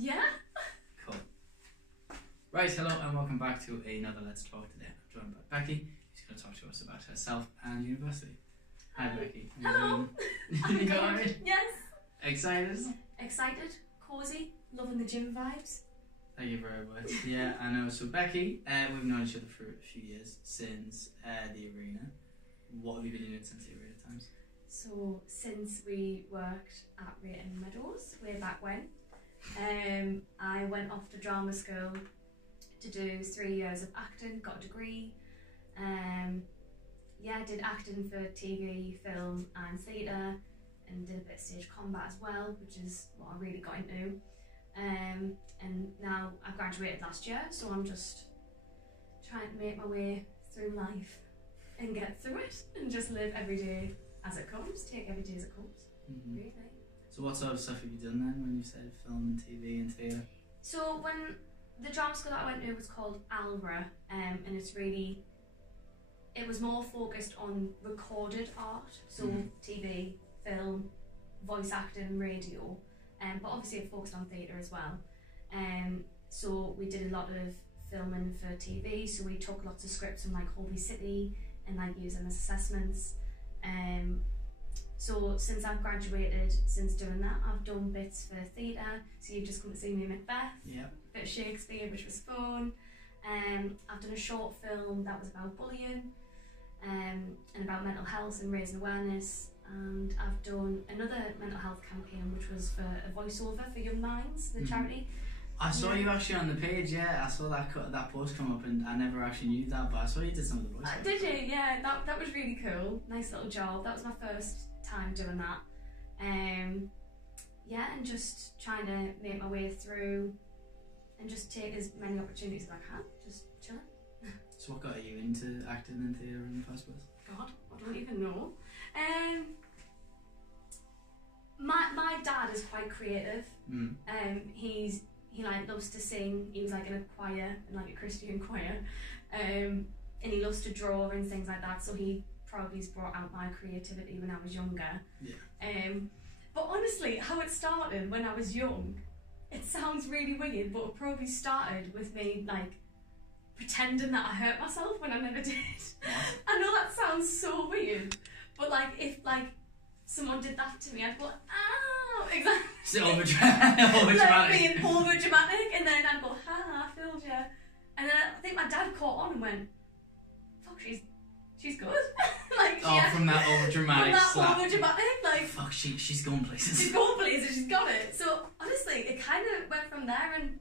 Yeah. Cool. Right, hello and welcome back to another Let's Talk today. I'm joined by Becky, who's going to talk to us about herself and university. Hi Becky. Hello. You got it? Yes. Excited? Excited, cosy, loving the gym vibes. Thank you very much. Yeah, I know. So Becky, we've known each other for a few years since the arena. What have you been doing since the arena times? So since we worked at Rayton Meadows way back when, I went off to drama school to do 3 years of acting, got a degree. Yeah, did acting for TV, film and theatre, and did a bit of stage combat as well, which is what I really got into. And now I graduated last year, so I'm just trying to make my way through life and get through it and just live every day as it comes, take every day as it comes, really. So what sort of stuff have you done then when you said film and TV and theatre? So when the drama school that I went to was called Alra, and it was more focused on recorded art, so TV, film, voice acting, radio, but obviously it focused on theatre as well. So we did a lot of filming for TV, so we took lots of scripts from like Holby City and like used them as assessments. So since I've graduated, since doing that, I've done bits for theatre. So you've just come to see me in Macbeth, bit of Shakespeare, which was fun. I've done a short film that was about bullying and about mental health and raising awareness. And I've done another mental health campaign, which was for a voiceover for Young Minds, the charity. I saw you actually on the page, I saw that post come up and I never actually knew that, but I saw you did some of the voiceovers. Did you? Yeah, that was really cool. Nice little job. That was my first time doing that. Yeah, and just trying to make my way through and just take as many opportunities as I can, just chilling. So what got you into acting and theatre in the first place? God, I don't even know. My dad is quite creative. He like loves to sing. He was like in a choir, in like a Christian choir, and he loves to draw and things like that. So he probably brought out my creativity when I was younger. But honestly, how it started when I was young, it sounds really weird, but it probably started with me like pretending that I hurt myself when I never did. I know that sounds so weird, but like if like someone did that to me, I'd go, ow, exactly. So over-dramatic. Like being over-dramatic, and then I'd go, ha, I fooled you. And then I think my dad caught on and went, fuck, she's good. Like, from that over-dramatic slap. Over-dramatic, like, fuck, she's going places. She's going places, she's got it. So honestly, it kind of went from there, and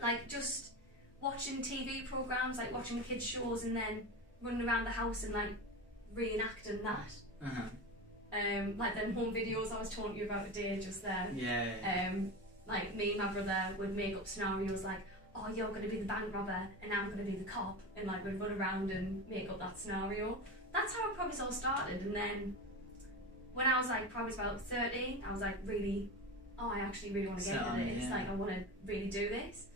like just watching TV programmes, like watching the kids' shows, and then running around the house and like reenacting that. Like them home videos I was talking to you about today just there. Like me and my brother would make up scenarios like, oh, you're going to be the bank robber and I'm going to be the cop, and like we'd run around and make up that scenario. That's how it probably all started. And then when I was like probably about 13, I was like really, I actually really want to get into this. Like I want to really do this.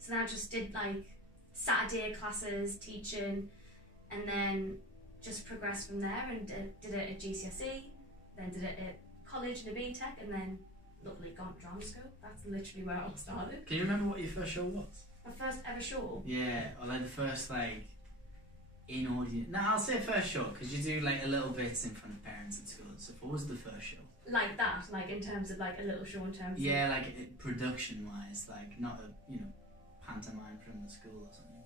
So then I just did like Saturday classes, teaching, and then just progressed from there and did it at GCSE, then did it at college and a BTEC, and then luckily got to drama school. That's literally where it all started. Can you remember what your first show was? My first ever show? Yeah, or like the first like in audience. No, I'll say first show because you do like a little bits in front of parents and school and stuff. What was the first show? Like that, like in terms of like a little show in terms of... Yeah, like production wise, like not a, pantomime from the school or something.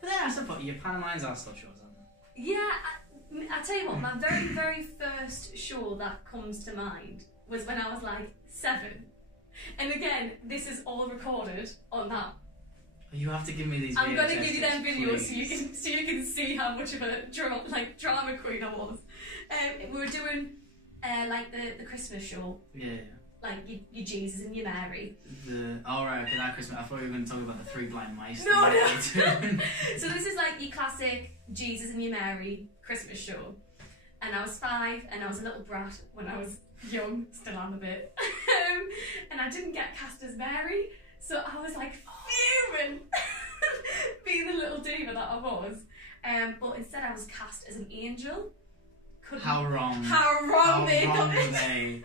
But then I suppose your pantomimes are still shows, aren't they? Yeah, I tell you what, my very, very first show that comes to mind was when I was like 7. And again, this is all recorded on that. You have to give me these videos. I'm going to give you them videos so you can see how much of a drama queen I was. We were doing like the Christmas show. Yeah. Like your Jesus and your Mary. Okay, that Christmas. I thought you were going to talk about the 3 blind mice. No. So this is like your classic Jesus and your Mary Christmas show. And I was 5 and I was a little brat when I was young, still am a bit. And I didn't get cast as Mary, so I was like fuming, being the little diva that I was. But instead I was cast as an angel. How wrong they got it. They?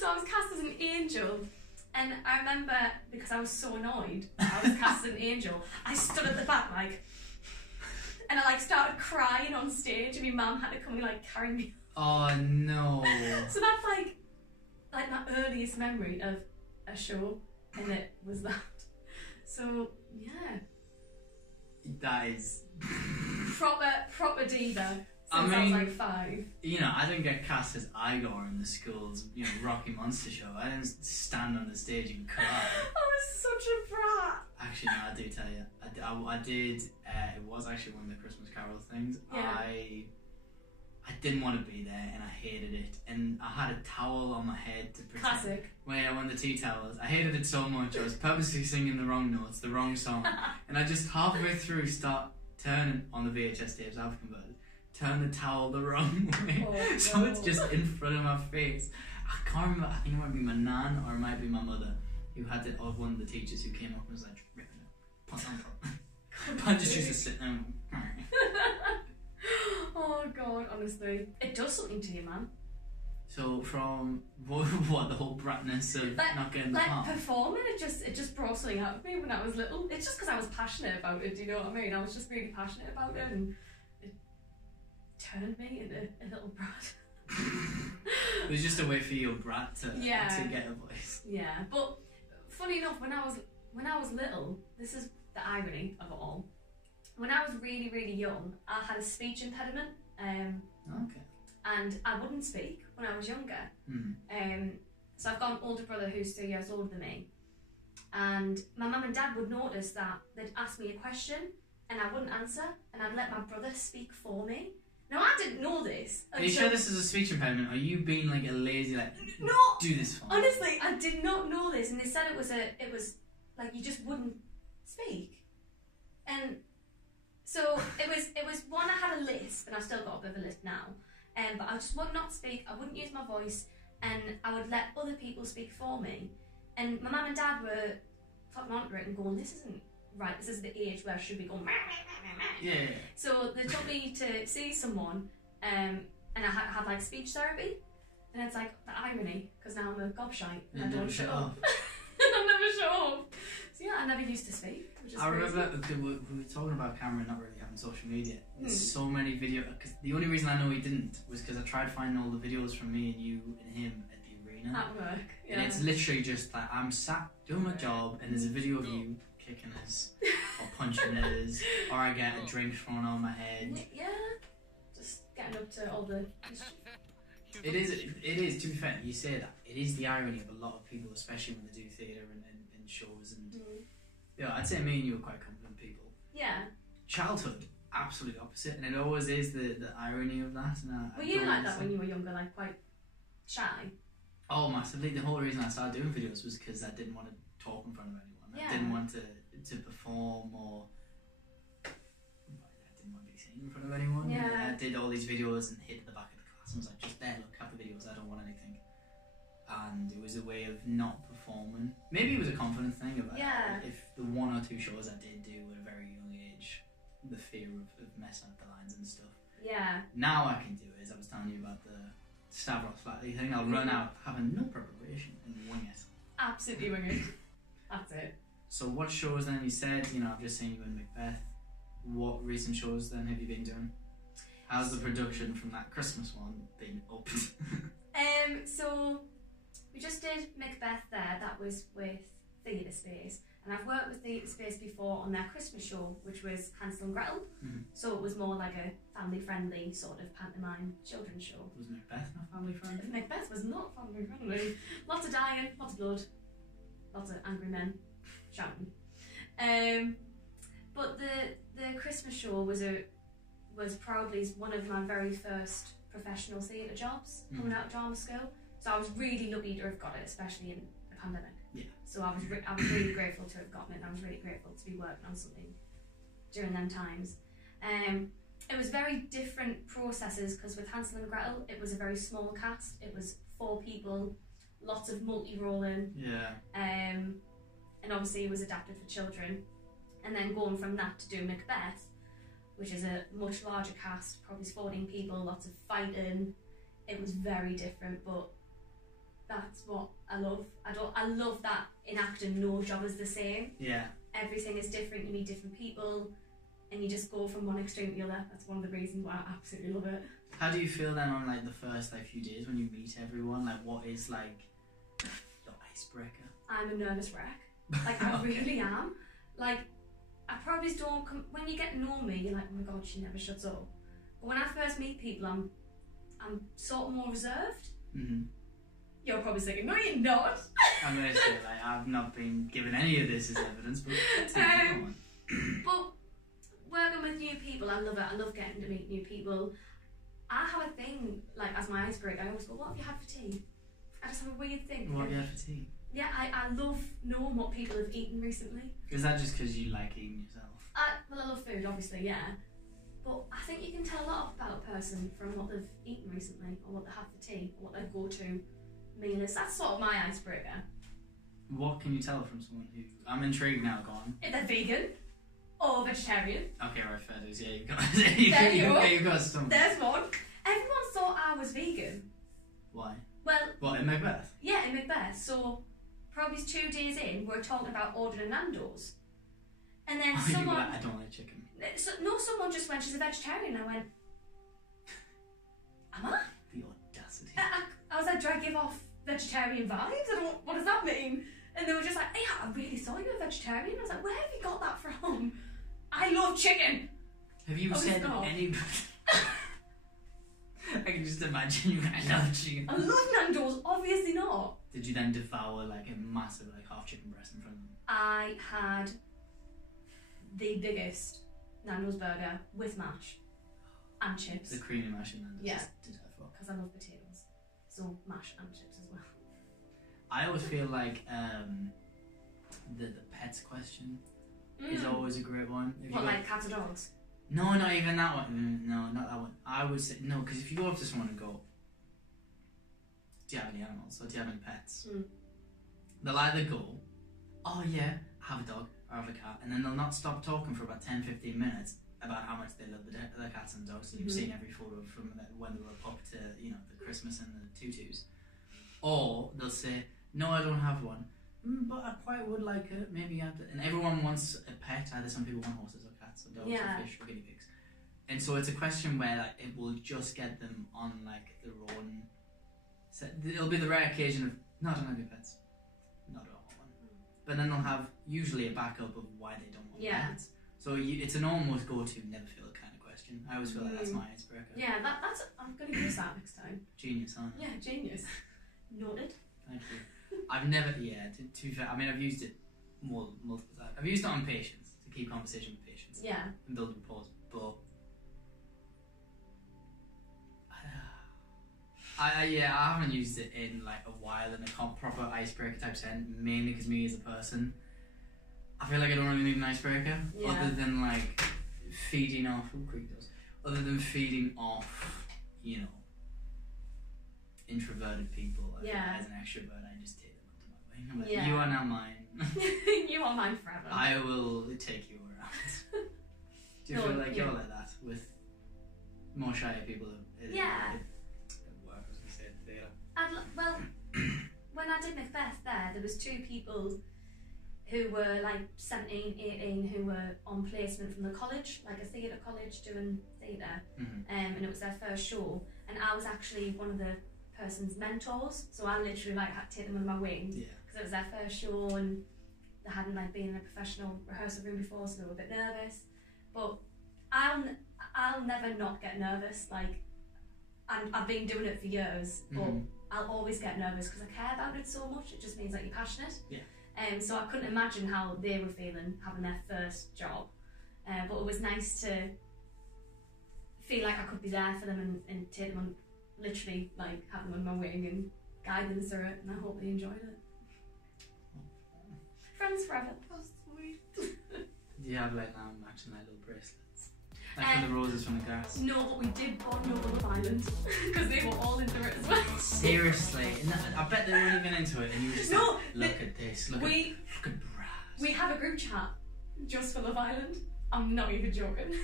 So I was cast as an angel, And I remember, because I was so annoyed I was cast as an angel, I stood at the back like, and I like started crying on stage, and my mum had to come and like carry me. Oh no. So that's like my earliest memory of a show, and it was that. So yeah. That is proper diva. I Since mean, I was like 5. You know, I didn't get cast as Igor in the school's, you know, Rocky Monster show. I didn't stand on the stage and cry. I was such a brat. Actually, no, I do tell you. I did, it was actually one of the Christmas Carol things. Yeah. I didn't want to be there and I hated it. And I had a towel on my head to pretend. Classic. Well, yeah, one of the tea towels. I hated it so much. I was purposely singing the wrong notes, the wrong song. And I just halfway through start turning on the VHS tapes I've converted. Turn the towel the wrong way. Oh, So no. it's just in front of my face. I can't remember, I think it might be my nan or it might be my mother who had it, or one of the teachers who came up and was like, rip it up. I just used to sit there and Oh god, honestly. It does something to you, man. So from what the whole bratness of not getting the part? Performing, it just brought something out of me when I was little. It's just because I was passionate about it, do you know what I mean? I was just really passionate about it, and it turned me into a little brat. It was just a way for your brat to Yeah. get a voice. Yeah, but funny enough, when I was little, this is the irony of it all. When I was really, really young, I had a speech impediment, Okay. and I wouldn't speak when I was younger. Mm. So I've got an older brother who's 3 years older than me, and my mum and dad would notice that they'd ask me a question and I wouldn't answer, and I'd let my brother speak for me. Now I didn't know this. Are you sure this is a speech impediment? Are you being like a lazy like? No. Do this for me. Honestly, I did not know this, and they said it was like you just wouldn't speak, and so it was one. I had a lisp, and I've still got a bit of a lisp now, but I just would not speak. I wouldn't use my voice, and I would let other people speak for me. And my mum and dad were talking onto it and going, "This isn't right. This is the age where I should be going." Yeah. So they took me to see someone, and I had like speech therapy, and it's like the irony, because now I'm a gobshite and I don't shut up. I never shut up. So yeah, I never used to speak, which is I crazy. remember we were talking about Cameron not really having social media. There's so many videos, because the only reason I know he didn't was because I tried finding all the videos from me and you and him at the arena. At work, yeah. And it's literally just like I'm sat doing my job and there's a video of you kicking us or punching us, or I get a drink thrown on my head. Yeah, just getting up to all the... It is, to be fair, you say that, it is the irony of a lot of people, especially when they do theatre and shows, and yeah, I'd say me and you are quite confident people. Yeah. Childhood, absolutely opposite, and it always is the irony of that. And Were you like that when you were younger, like quite shy? Oh, massively. The whole reason I started doing videos was because I didn't want to talk in front of anyone. Yeah. I didn't want to perform, or I didn't want to be seen in front of anyone. Yeah. I did all these videos and hid at the back of the class and was like, just there, look, have the videos, I don't want anything. And it was a way of not performing. Maybe it was a confidence thing about if the 1 or 2 shows I did do at a very young age, the fear of messing up the lines and stuff. Yeah. Now I can do it, as I was telling you about the Stavros Flatley thing. I'll run out having no preparation and wing it. Absolutely wing it. That's it. So what shows then? You said, you know, I've just seen you in Macbeth. What recent shows then have you been doing? How's the production from that Christmas one been up? So we just did Macbeth there. That was with Theatre Space, and I've worked with Theatre Space before on their Christmas show, which was Hansel and Gretel. So it was more like a family-friendly sort of pantomime children's show. Was Macbeth not family friendly? Macbeth was not family-friendly. Lots of dying, lots of blood, lots of angry men shouting. But the Christmas show was probably one of my very first professional theatre jobs coming out of drama school. So I was really lucky to have got it, especially in the pandemic. Yeah. So I was really grateful to have gotten it, and I was really grateful to be working on something during them times. It was very different processes, because with Hansel and Gretel it was a very small cast. It was 4 people, lots of multi-rolling. Yeah. And obviously it was adapted for children. And then going from that to do Macbeth, which is a much larger cast, probably 14 people, lots of fighting. It was very different, but that's what I love. I love that in acting, no job is the same. Yeah. Everything is different. You meet different people, and you just go from one extreme to the other. That's one of the reasons why I absolutely love it. How do you feel then on like the first like few days when you meet everyone? Like, what is like the icebreaker? I'm a nervous wreck. Like, I really am. Like, I probably don't when you get to know me, you're like, oh my god, she never shuts up. But when I first meet people, I'm sort of more reserved. Mm-hmm. You're probably thinking, no, you're not. I'm going to say, like, I've not been given any of this as evidence, but but working with new people, I love it. I love getting to meet new people. I have a thing, like, as my icebreaker, I always go, what have you had for tea? I just have a weird thing. What have you had for tea? Yeah, I love knowing what people have eaten recently. Is that just because you like eating yourself? Well, I love food, obviously, yeah. But I think you can tell a lot about a person from what they've eaten recently, or what they have for tea, or what their go-to meal is. That's sort of my icebreaker. What can you tell from someone who... I'm intrigued now, go on. If they're vegan or vegetarian. Okay, right, fair dues. Yeah, you've got... You've got some. There's one. Everyone thought I was vegan. Why? Well... What, in Macbeth? Yeah, in Macbeth. So, probably 2 days in, we're talking about ordering Nando's. And then someone... You were like, I don't like chicken. Someone just went, she's a vegetarian. I went, am I? The audacity. I was like, do I give off vegetarian vibes? What does that mean? And they were just like, hey, I really thought you were a vegetarian. I was like, where have you got that from? I love chicken. Have you said any... I can just imagine you. I love chicken. I love Nando's, obviously not. Did you then devour like a massive like half chicken breast in front of them? I had the biggest Nando's burger with mash and chips. The creamy mash and Nando's. Yeah. Because I love potatoes. So mash and chips as well. I always feel like the pets question is always a great one. What, like cats or dogs? No, not even that one. No, not that one. I would say no, because if you go up to someone and go, do you have any animals or do you have any pets? They'll either go, oh yeah, I have a dog or I have a cat, and then they'll not stop talking for about 10-15 minutes about how much they love their cats and dogs. And you've seen every photo from when they were up to, you know, the Christmas and the tutus. Or they'll say, no, I don't have one, but I quite would like it. Maybe I have to. And everyone wants a pet. Either some people want horses or cats or dogs or fish or guinea pigs. And so it's a question where like it will just get them on like their own. So it'll be the rare occasion of, no, I don't have any pets. No, I don't want one. But then they'll have usually a backup of why they don't want pets. So it's an almost go-to, never feel kind of question. I always feel like that's my icebreaker. Yeah, that's. I'm going to use that next time. Genius, aren't you? Yeah, genius. Noted. Thank you. I've never, to be fair, I mean, I've used it multiple times. I've used it on patients, to keep conversation with patients. Yeah. And build rapport, but... I haven't used it in like a while in a proper icebreaker type sense, mainly because me as a person, I feel like I don't really need an icebreaker, other than like feeding off, other than feeding off, you know, introverted people. I feel like as an extrovert, I just take them under my wing. I'm like, you are now mine. You are mine forever. I will take you around. Do you feel like you're like that with more shy people? Well, when I did Macbeth there was 2 people who were like 17, 18 who were on placement from the college, like a theatre college doing theatre, and it was their first show, and I was actually one of the person's mentors, so I literally like had to take them under my wing because it was their first show and they hadn't like been in a professional rehearsal room before, so they were a bit nervous. But I'll never not get nervous. Like, I've been doing it for years, but I'll always get nervous because I care about it so much. It just means that you're passionate. So I couldn't imagine how they were feeling having their first job, but it was nice to feel like I could be there for them and take them on, literally like have them on my wing and guide them through it, and I hope they enjoyed it. Friends forever. That's sweet. Do you have like matching like little bracelets? Like from the roses from the grass? No, but we did bond over Love Island because they were all into it as well. Seriously? I bet they weren't even into it and you were just like, look at this, look at Brad. We have a group chat just for Love Island. I'm not even joking.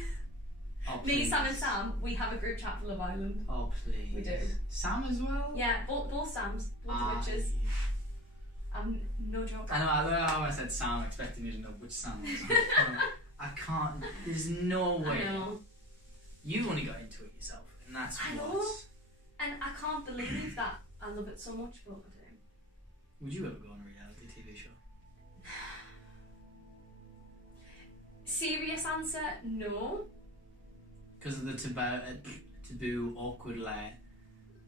Oh, Me, please. Sam and Sam, we have a group chat for Love Island. Oh, please. We do. Sam as well? Yeah, both Sams, both the witches. I'm no joke. I know how I said Sam, expecting you to know which Sam was. I can't, there's no way. I know. You only got into it yourself, and that's I know. And I can't believe that I love it so much, but I do. Would you ever go on a reality TV show? Serious answer, no. Because of the taboo, awkward,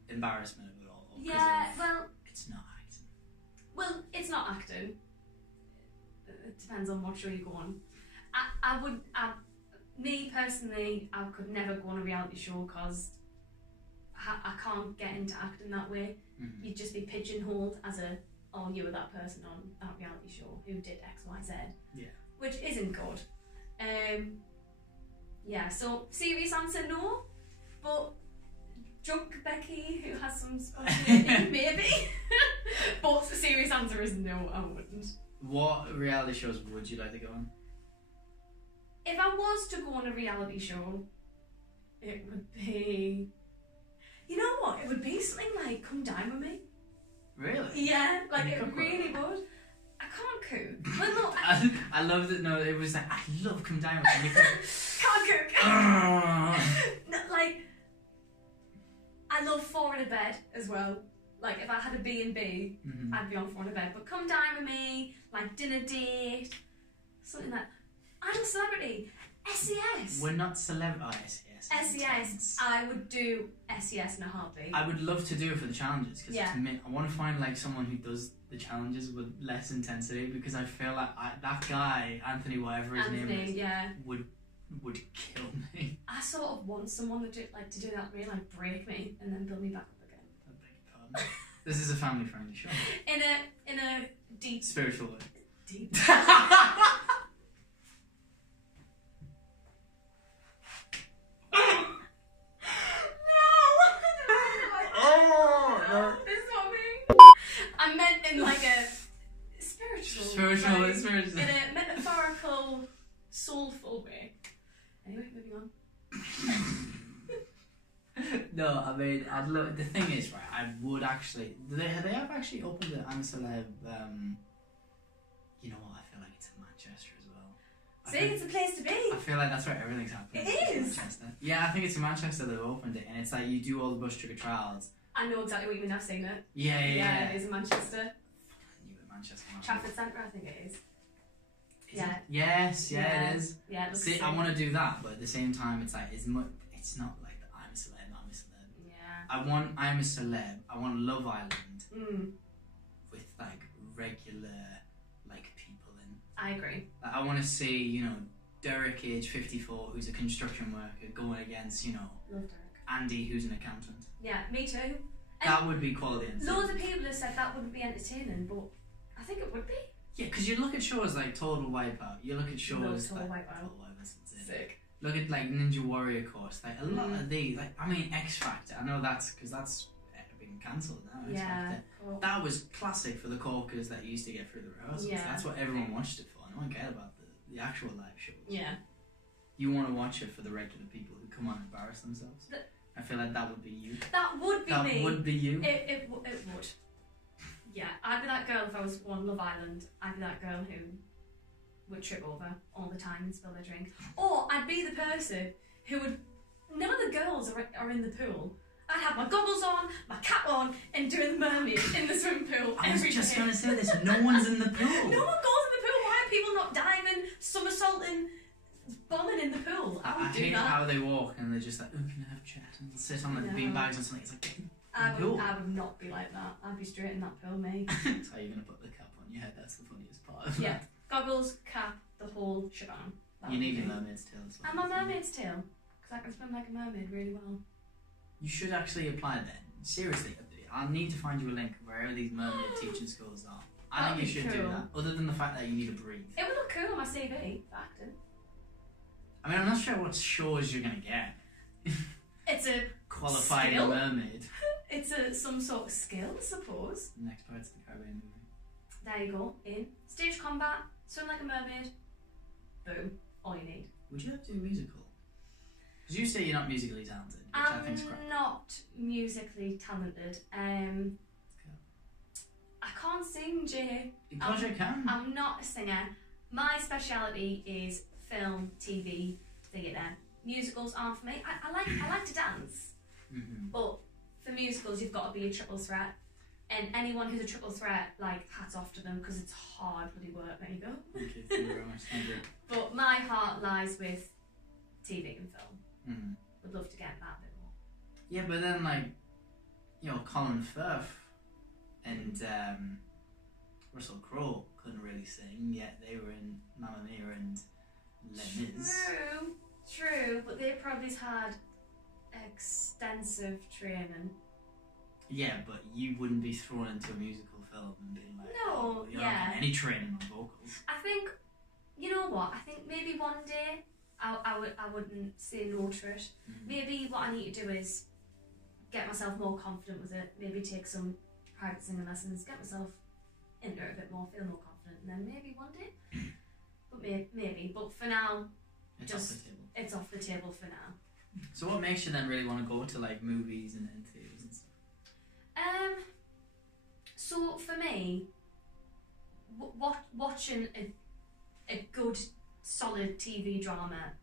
embarrassment of it all. Yeah, well... It's not acting. Well, it's not acting. It depends on what show you go on. Me personally, I could never go on a reality show because I can't get into acting that way. Mm-hmm. You'd just be pigeonholed as you were that person on that reality show who did X, Y, Z. Yeah. Which isn't good. Yeah, so serious answer, no. But drunk Becky, who has some spontaneity, maybe. But the serious answer is no, I wouldn't. What reality shows would you like to go on? If I was to go on a reality show, it would be... You know what? It would be something like Come Dine With Me. Really? Yeah, like it really would. I can't cook. Well, no, I love that. No, it was like, I love Come Dine With Me. Can't cook. No, like, I love Four in a Bed as well. Like, if I had a B&B, I'd be on Four in a Bed. But Come Dine With Me, like dinner date, something like Idol Celebrity, SES. We're not celebrity. Oh, SES. SES. I would do SES in a heartbeat. I would love to do it for the challenges because yeah. I want to find like someone who does the challenges with less intensity because I feel like that guy, Anthony, whatever his name is, yeah. would kill me. I sort of want someone to do that to me, like break me and then build me back up again. I beg your pardon. This is a family-friendly show. In a deep spiritual way. Deep. I meant in like a spiritual, in a metaphorical, soulful way. Anyway, moving on. No, I mean, I'd love. The thing is, right? I would actually. They have actually opened the I'm Celeb. You know what? I feel like it's in Manchester as well. It's a place to be. I feel like that's where everything's happening. It is. Manchester. Yeah, I think it's in Manchester they've opened it, and it's like you do all the bus trigger trials. I know exactly what you mean. I've seen it. Yeah. It is in Manchester. I knew it, Manchester. Trafford Centre, I think it is. Yeah. Yes, it is. Yeah, it looks See, I want to do that, but at the same time, it's like it's not like the I'm a celeb. Yeah. I want I'm a celeb. I want Love Island with like regular like people in. I agree. Like, I want to see Derek, age 54, who's a construction worker, going against Love Derek. Andy, who's an accountant. Yeah, me too. And that would be quality entertainment. Loads of people have said that wouldn't be entertaining, but I think it would be. Yeah, because you look at shows like Total Wipeout. You look at shows Total like Wipeout. Total Wipeout's Sick. Look at like Ninja Warrior Course. Like a lot of these. Like X Factor. I know that's because that's been cancelled now. X Factor. Cool. That was classic for the corkers that used to get through the rehearsals. Yeah. That's what everyone watched it for. No one cared about the actual live shows. Yeah. You want to watch it for the regular people who come on and embarrass themselves. I feel like that would be you. That would be me. That would be you. It would. Yeah, I'd be that girl if I was on Love Island. I'd be that girl who would trip over all the time and spill their drink. Or I'd be the person who would... None of the girls are in the pool. I'd have my goggles on, my cap on, and doing the mermaid in the swimming pool. I was just going to say this. No one's in the pool. No one goes in the pool. Why are people not diving, somersaulting, bombing in the pool? I hate how they walk and they're just like, oh, can I have a chat? And sit on like bean bags or something. It's like, I would not be like that. I'd be straight in that pool, mate. That's how you're going to put the cap on your head. That's the funniest part of that. Goggles, cap, the whole shebang. You need your mermaid's tail as well. And my mermaid's tail. Because I can swim like a mermaid really well. You should actually apply that. Seriously, I need to find you a link wherever these mermaid teaching schools are. I think you should do that. Other than the fact that you need to breathe. It would look cool on my CV for acting. I mean, I'm not sure what shows you're going to get. It's a qualified skill. mermaid. It's some sort of skill, I suppose. Next Pirates of the Caribbean movie. There you go. In stage combat, swim like a mermaid. Boom. All you need. Would you have to do a musical? Because you say you're not musically talented, which I think's crap. I'm not musically talented. I can't sing, Jay. Because you can. I'm not a singer. My speciality is film, TV, theatre. Musicals aren't for me. I like to dance, but for musicals you've got to be a triple threat. And anyone who's a triple threat, like, hats off to them, because it's hard bloody work. There you go. Okay, thank you very much. Thank you. But my heart lies with TV and film. Mm. Would love to get that a bit more. Yeah, but then, like, you know, Colin Firth and Russell Crowe couldn't really sing, yet they were in Mamma Mia and Les Mis. True, but they probably had extensive training. Yeah, but you wouldn't be thrown into a musical film and being like, no, you're not getting any training on vocals. I think, you know what? I think maybe one day I wouldn't say no to it. Maybe what I need to do is get myself more confident with it. Maybe take some private singing lessons, get myself into it a bit more, feel more confident, and then maybe one day. But maybe. But for now, it's off the table. It's off the table for now. So what makes you then really want to go to, like, movies and theatres and stuff? So for me, watching a good, solid TV drama,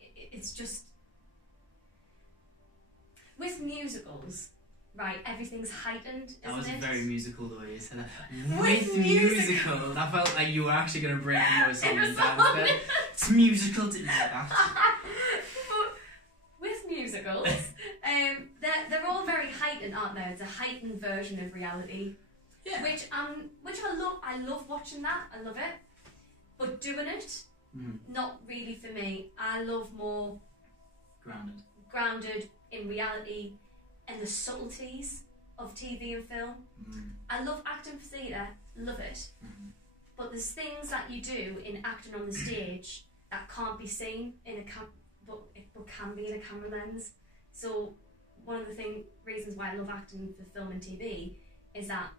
it's just, with musicals, right? Everything's heightened, isn't it? That was very musical the way you said that. With musicals, I felt like you were actually going to break the most song down. It's musical, didn't you like that? With musicals, they're all very heightened, aren't they? It's a heightened version of reality, which I love. I love watching that. I love it, but doing it, not really for me. I love more grounded in reality and the subtleties of TV and film. I love acting for theatre, love it, but there's things that you do in acting on the stage that can't be seen in a but can be in a camera lens. So one of the reasons why I love acting for film and TV is that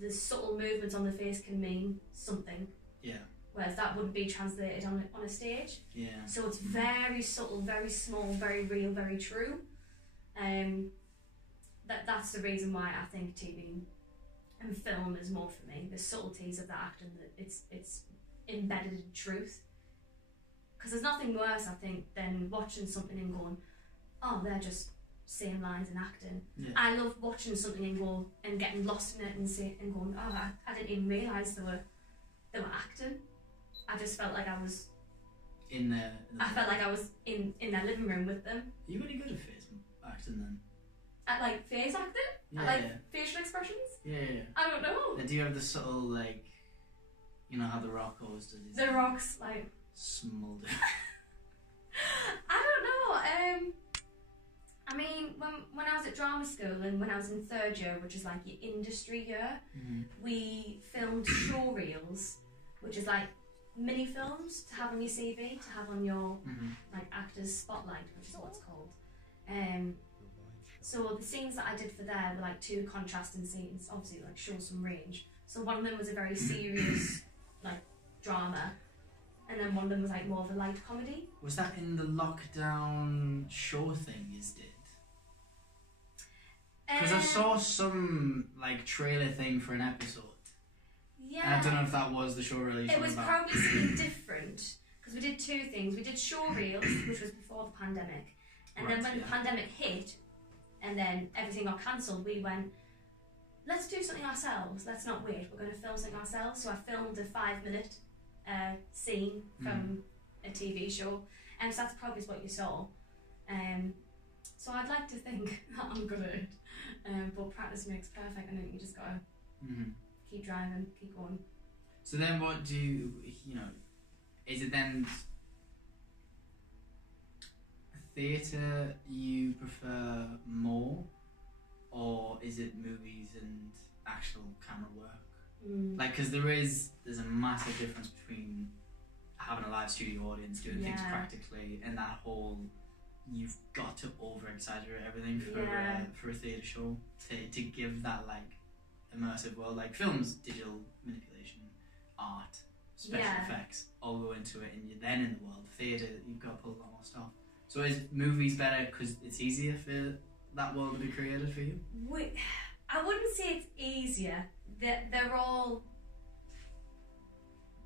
the subtle movements on the face can mean something. Yeah. Whereas that wouldn't be translated on a stage. Yeah. So it's very subtle, very small, very real, very true. That's the reason why I think TV and film is more for me. The subtleties of the acting, that it's embedded in truth. Because there's nothing worse, I think, than watching something and going, oh, they're just saying lines and acting. Yeah. I love watching something and getting lost in it and going, oh, I didn't even realise they were acting. I just felt like I was I felt like I was in their living room with them. Are you really good at face acting then? At like face acting? Yeah, at like facial expressions? Yeah. I don't know. Do you have the subtle, like, you know how The Rock always does? The Rock's like smolder. I don't know. I mean, when I was at drama school and when I was in third year, which is like your industry year, we filmed show reels, which is like mini films to have on your CV, to have on your like actors spotlight, which is what it's called. So the scenes that I did for there were like two contrasting scenes, obviously like show some range. So one of them was a very serious like drama, and then one of them was like more of a light comedy. Was that in the lockdown show thing you did? Because I saw some like trailer thing for an episode. Yeah. And I don't know if that was the show reel you It was about. probably something different, because we did two things. We did show reels, which was before the pandemic, and then when the pandemic hit, and then everything got cancelled, we went, let's do something ourselves. Let's not wait. We're going to film something ourselves. So I filmed a 5-minute scene from a TV show, and so that's probably what you saw. So I'd like to think that I'm good at it, but practice makes perfect. I think you just gotta keep driving, keep going. So then, what do you know? Is it then theatre you prefer more, or is it movies and actual camera work? Like, because there's a massive difference between having a live studio audience, doing things practically, and that whole you've got to over exaggerate everything for a theatre show to give that like immersive world. Like films, digital manipulation, art, special effects all go into it, and you're then in the world. Theatre, you've got to pull a lot more stuff. So is movies better because it's easier for that world to be created for you? I wouldn't say it's easier. They're all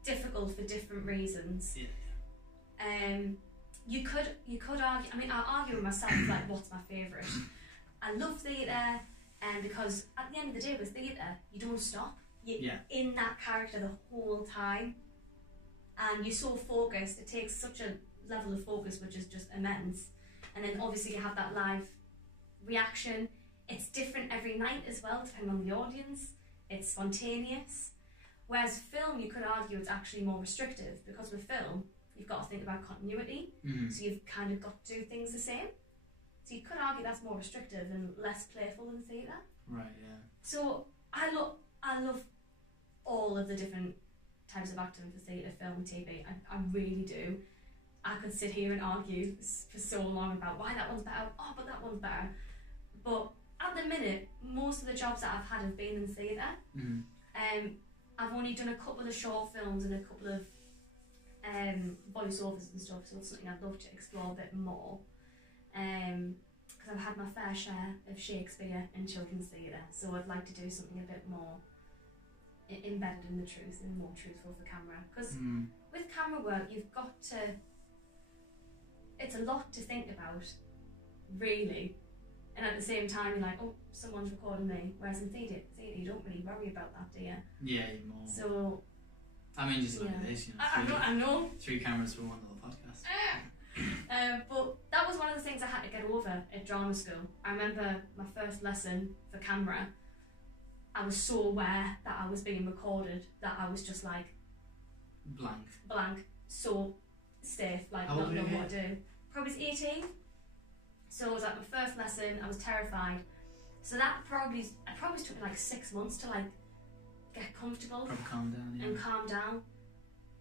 difficult for different reasons. Yeah. You could argue. I mean, I argue with myself like, what's my favourite? I love theatre, and because at the end of the day with theatre, you don't stop. You're in that character the whole time, and you're so focused. It takes such a level of focus which is just immense, and then obviously you have that live reaction. It's different every night as well, depending on the audience. It's spontaneous. Whereas film, you could argue it's actually more restrictive, because with film, you've got to think about continuity, so you've kind of got to do things the same. So you could argue that's more restrictive and less playful than theatre. Right, yeah. So I love all of the different types of acting for theatre, film, TV. I really do. I could sit here and argue for so long about why that one's better, but that one's better. But at the minute, most of the jobs that I've had have been in theatre. I've only done a couple of short films and a couple of voiceovers and stuff, so it's something I'd love to explore a bit more. Because I've had my fair share of Shakespeare and children's theatre, so I'd like to do something a bit more embedded in the truth and more truthful for camera. Because with camera work, you've got to. It's a lot to think about, really. And at the same time, you're like, oh, someone's recording me. Whereas in theatre, you don't really worry about that, do you? Yeah, you're more. So. I mean, just look at this, you know. I know. 3 cameras for one little podcast. But that was one of the things I had to get over at drama school. I remember my first lesson for camera. I was so aware that I was being recorded that I was just like blank, so stiff, like not knowing what to do. Probably was 18. So I was at my first lesson. I was terrified. So that probably took me like 6 months to like get comfortable, calm down, and calm down.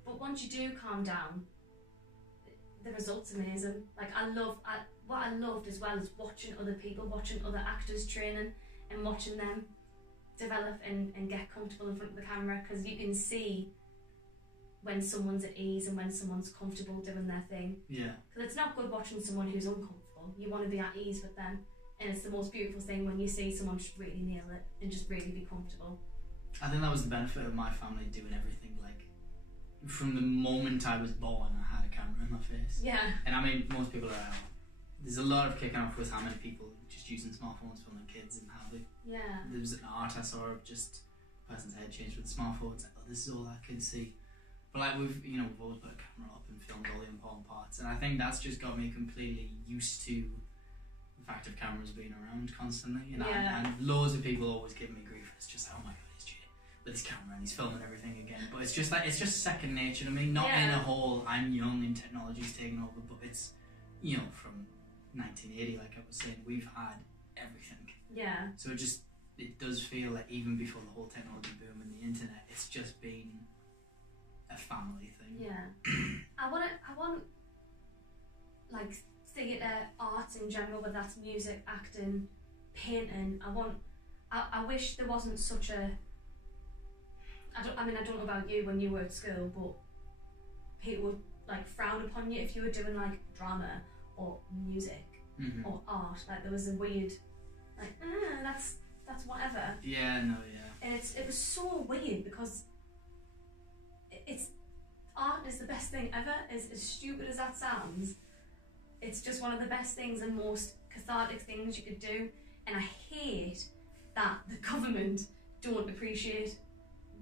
But once you do calm down, the result's amazing. Like what I loved as well is watching other people, watching other actors training, and watching them develop and get comfortable in front of the camera, because you can see when someone's at ease and when someone's comfortable doing their thing. Yeah. Because it's not good watching someone who's uncomfortable. You want to be at ease with them, and it's the most beautiful thing when you see someone just really nail it and just really be comfortable. I think that was the benefit of my family doing everything. Like, from the moment I was born, I had a camera in my face. Yeah. And I mean, most people are. There's a lot of kicking off with how many people just using smartphones filming kids, and how they. Yeah. There was an art I saw of just a person's head changed with a smartphone. It's like, oh, this is all I can see. But like we've always put a camera up and filmed all the important parts, and I think that's just got me completely used to the fact of cameras being around constantly. And, and loads of people always give me grief. It's just like, oh my god, he's cheating with his camera and he's filming everything again. But it's just like, it's just second nature to me. Not in a whole I'm young and technology's taking over, but it's from 1980, like I was saying, we've had everything. Yeah. So it does feel like even before the whole technology boom and the internet, it's just been a family thing. Yeah. I want like theatre, arts in general, whether that's music, acting, painting. I wish there wasn't such a. I don't know about you when you were at school, but people would like frown upon you if you were doing like drama or music or art. Like there was a weird, like that's whatever. Yeah, no, yeah. And it was so weird because it's art is the best thing ever. As stupid as that sounds, it's just one of the best things and most cathartic things you could do. And I hate that the government don't appreciate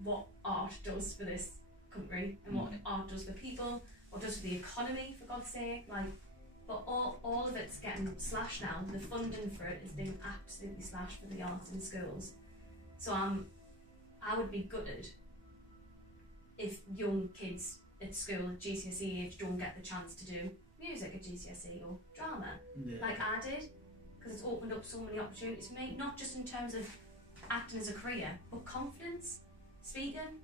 what art does for this country and what art does for people, what it does for the economy, for God's sake. Like, but all of it's getting slashed now. The funding for it is being absolutely slashed for the arts in schools. So I would be gutted if young kids at school at GCSE age don't get the chance to do music at GCSE or drama like I did, because it's opened up so many opportunities for me, not just in terms of acting as a career, but confidence, speaking,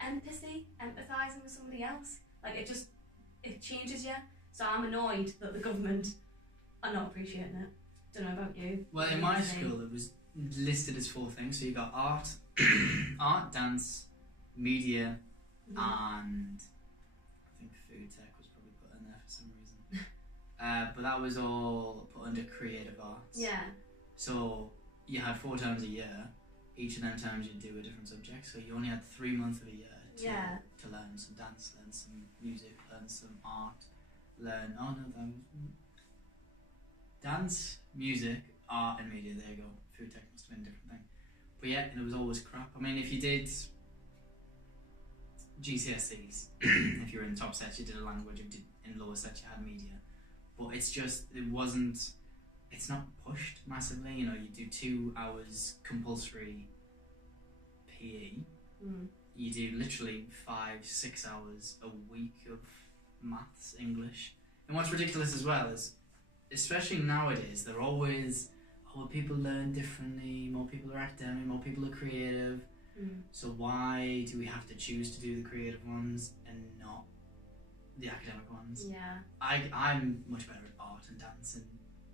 empathy, empathising with somebody else. Like it changes you. So I'm annoyed that the government are not appreciating it. Don't know about you. Well, in my school it was listed as 4 things. So you got art, dance, media, and I think food tech was probably put in there for some reason. But that was all put under creative arts. Yeah. So you had 4 terms a year. Each of them terms you'd do a different subject. So you only had 3 months of a year to learn some dance, learn some music, learn some art, dance, music, art and media. There you go. Food tech must have been a different thing. But yeah, it was always crap. I mean, if you did GCSEs, if you were in top sets, you did a language. If you did in lower sets, you had media. But it's not pushed massively. You know, you do 2 hours compulsory PE. You do literally 5-6 hours a week of maths, English. And what's ridiculous as well is, especially nowadays, they're always, people learn differently, more people are academic, more people are creative. So why do we have to choose to do the creative ones and not the academic ones? Yeah. I'm much better at art and dance and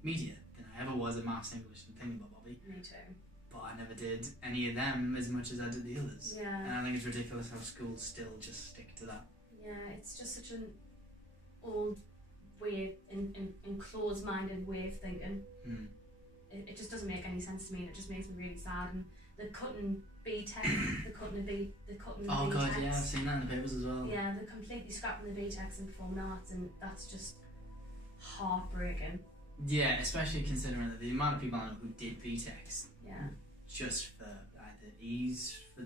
media than I ever was at maths, English and thingamabobby. Me too. But I never did any of them as much as I did the others. Yeah. And I think it's ridiculous how schools still just stick to that. Yeah, it's just such an old way, in closed-minded way of thinking. It just doesn't make any sense to me, and it just makes me really sad. And they're cutting B-Tech, they're cutting the Oh B-Techs. god, yeah, I've seen that in the papers as well. Yeah, they're completely scrapping the B-Techs in performing arts, and that's just heartbreaking. Yeah, especially considering that the amount of people I know who did B-Techs, just for either ease, for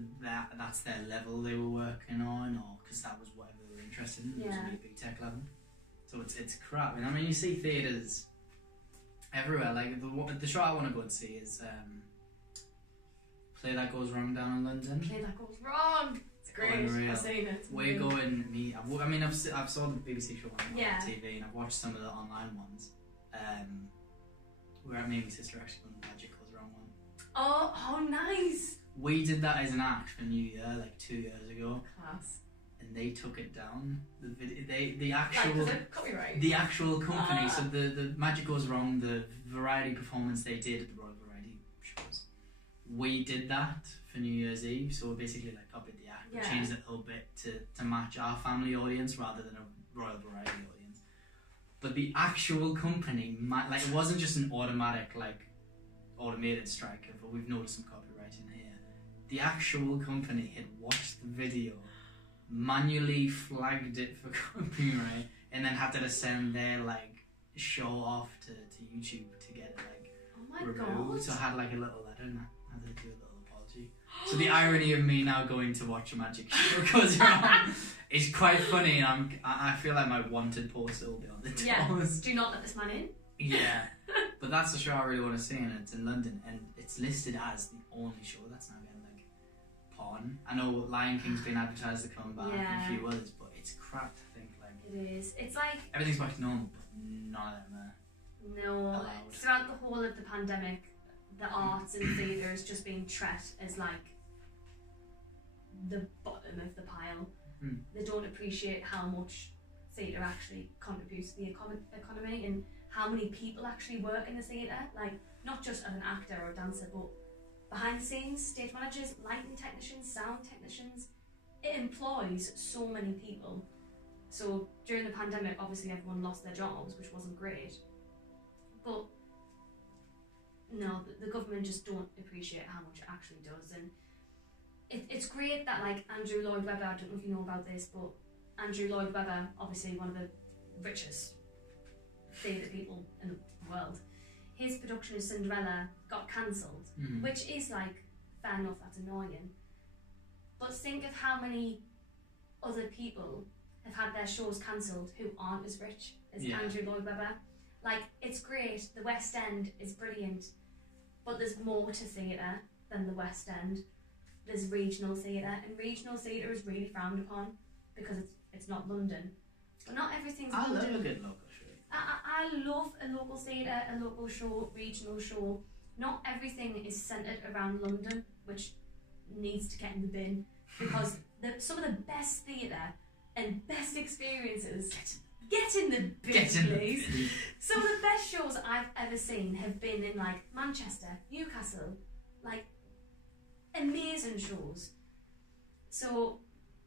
that's their level they were working on, or because that was whatever they were interested in, it was really B-Tech level. So it's crap. And I mean, you see theatres everywhere. Like the show I want to go and see is Play That Goes Wrong down in London. Play That Goes Wrong. It's great. Unreal. I've seen it. We're going. I've saw the BBC show on TV, and I've watched some of the online ones. Where me and my sister actually won the Magic Goes Wrong one. Oh, how nice! We did that as an act for New Year like 2 years ago. Class. And they took it down. The actual like, copyright. The actual company. So the Magic Goes Wrong, the variety performance they did at the Royal Variety shows. We did that for New Year's Eve. So we basically like copied the act, we changed it a little bit to match our family audience rather than a Royal Variety audience. But the actual company, it wasn't just an automated strike of, we've noticed some copywriting here. The actual company had watched the video, manually flagged it for copyright, and then had to send their show off to YouTube to get it removed. So I had a little letter and I had to do a little apology. So the irony of me now going to watch a magic show goes wrong is quite funny, and I feel like my wanted poster will be on the doors. Do not let this man in. Yeah. But that's the show I really want to see, and it's in London, and it's listed as the only show that's now getting pawn. I know Lion King's been advertised to come back and a few others, but it's crap to think it is. It's like everything's back to normal, but none of them are allowed. Throughout the whole of the pandemic, the arts and theatre has just been treated as the bottom of the pile. They don't appreciate how much theatre actually contributes to the economy and how many people actually work in the theatre. Not just as an actor or a dancer, but behind the scenes, stage managers, lighting technicians, sound technicians. It employs so many people. So during the pandemic, obviously everyone lost their jobs, which wasn't great. But no, the government just don't appreciate how much it actually does. And it's great that Andrew Lloyd Webber, I don't know if you know about this, but Andrew Lloyd Webber, obviously one of the richest theatre people in the world, his production of Cinderella got cancelled, which is fair enough, that's annoying. But think of how many other people have had their shows cancelled who aren't as rich as Andrew Lloyd Webber. It's great, the West End is brilliant, but there's more to theatre than the West End. There's regional theatre, and regional theatre is really frowned upon because it's not London. But not everything's London. I love a good local show. I love a local theatre, a local show, regional show. Not everything is centred around London, which needs to get in the bin, because some of the best theatre and best experiences get in the bin, please. Some of the best shows I've ever seen have been in Manchester, Newcastle, amazing shows. So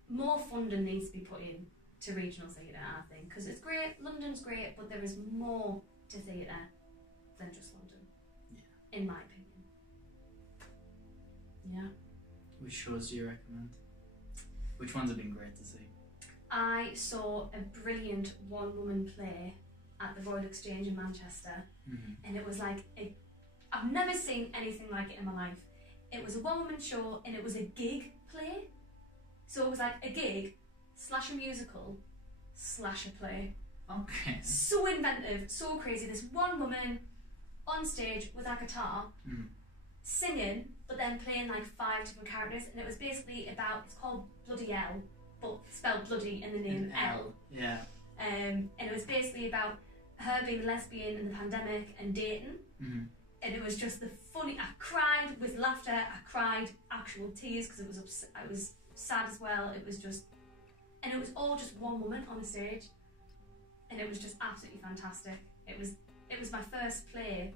more funding needs to be put in to regional theatre, I think, because it's great, London's great, but there is more to theatre than just London, in my opinion. Yeah. Which shows do you recommend? Which ones have been great to see? I saw a brilliant one-woman play at the Royal Exchange in Manchester, and it was like I've never seen anything like it in my life. It was a one-woman show, and it was a gig play, so it was like a gig / a musical / a play. Okay. So inventive, so crazy. This one woman on stage with a guitar, singing, but then playing like 5 different characters, and it was basically about, it's called Bloody L, but spelled bloody in the name L. Yeah. And it was basically about her being a lesbian in the pandemic and dating. And it was just the funny. I cried with laughter. I cried actual tears because I was sad as well. It was just, and it was all just one woman on the stage, and it was just absolutely fantastic. It was my first play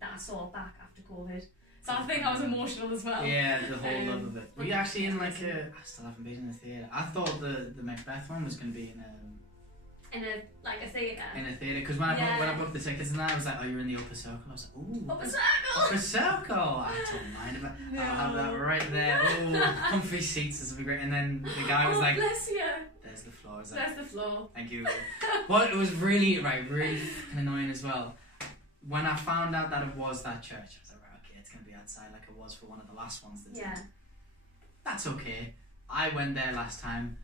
that I saw back after COVID. So I think I was emotional as well. Yeah, the whole love of it. Were you actually in like I still haven't been in the theatre. I thought the Macbeth one was going to be in a theatre. In a theatre, because when I booked the tickets and that, I was like, oh, you're in the upper circle. I was like, ooh. Upper circle! Upper circle! I don't mind about it. No. I'll have that right there. Oh, comfy seats, this will be great. And then the guy was like, bless you. There's the floor. There's the floor. Thank you. But it was really annoying as well. When I found out that it was that church, I was like, right, okay, it's going to be outside like it was for one of the last ones that did. That's okay. I went there last time.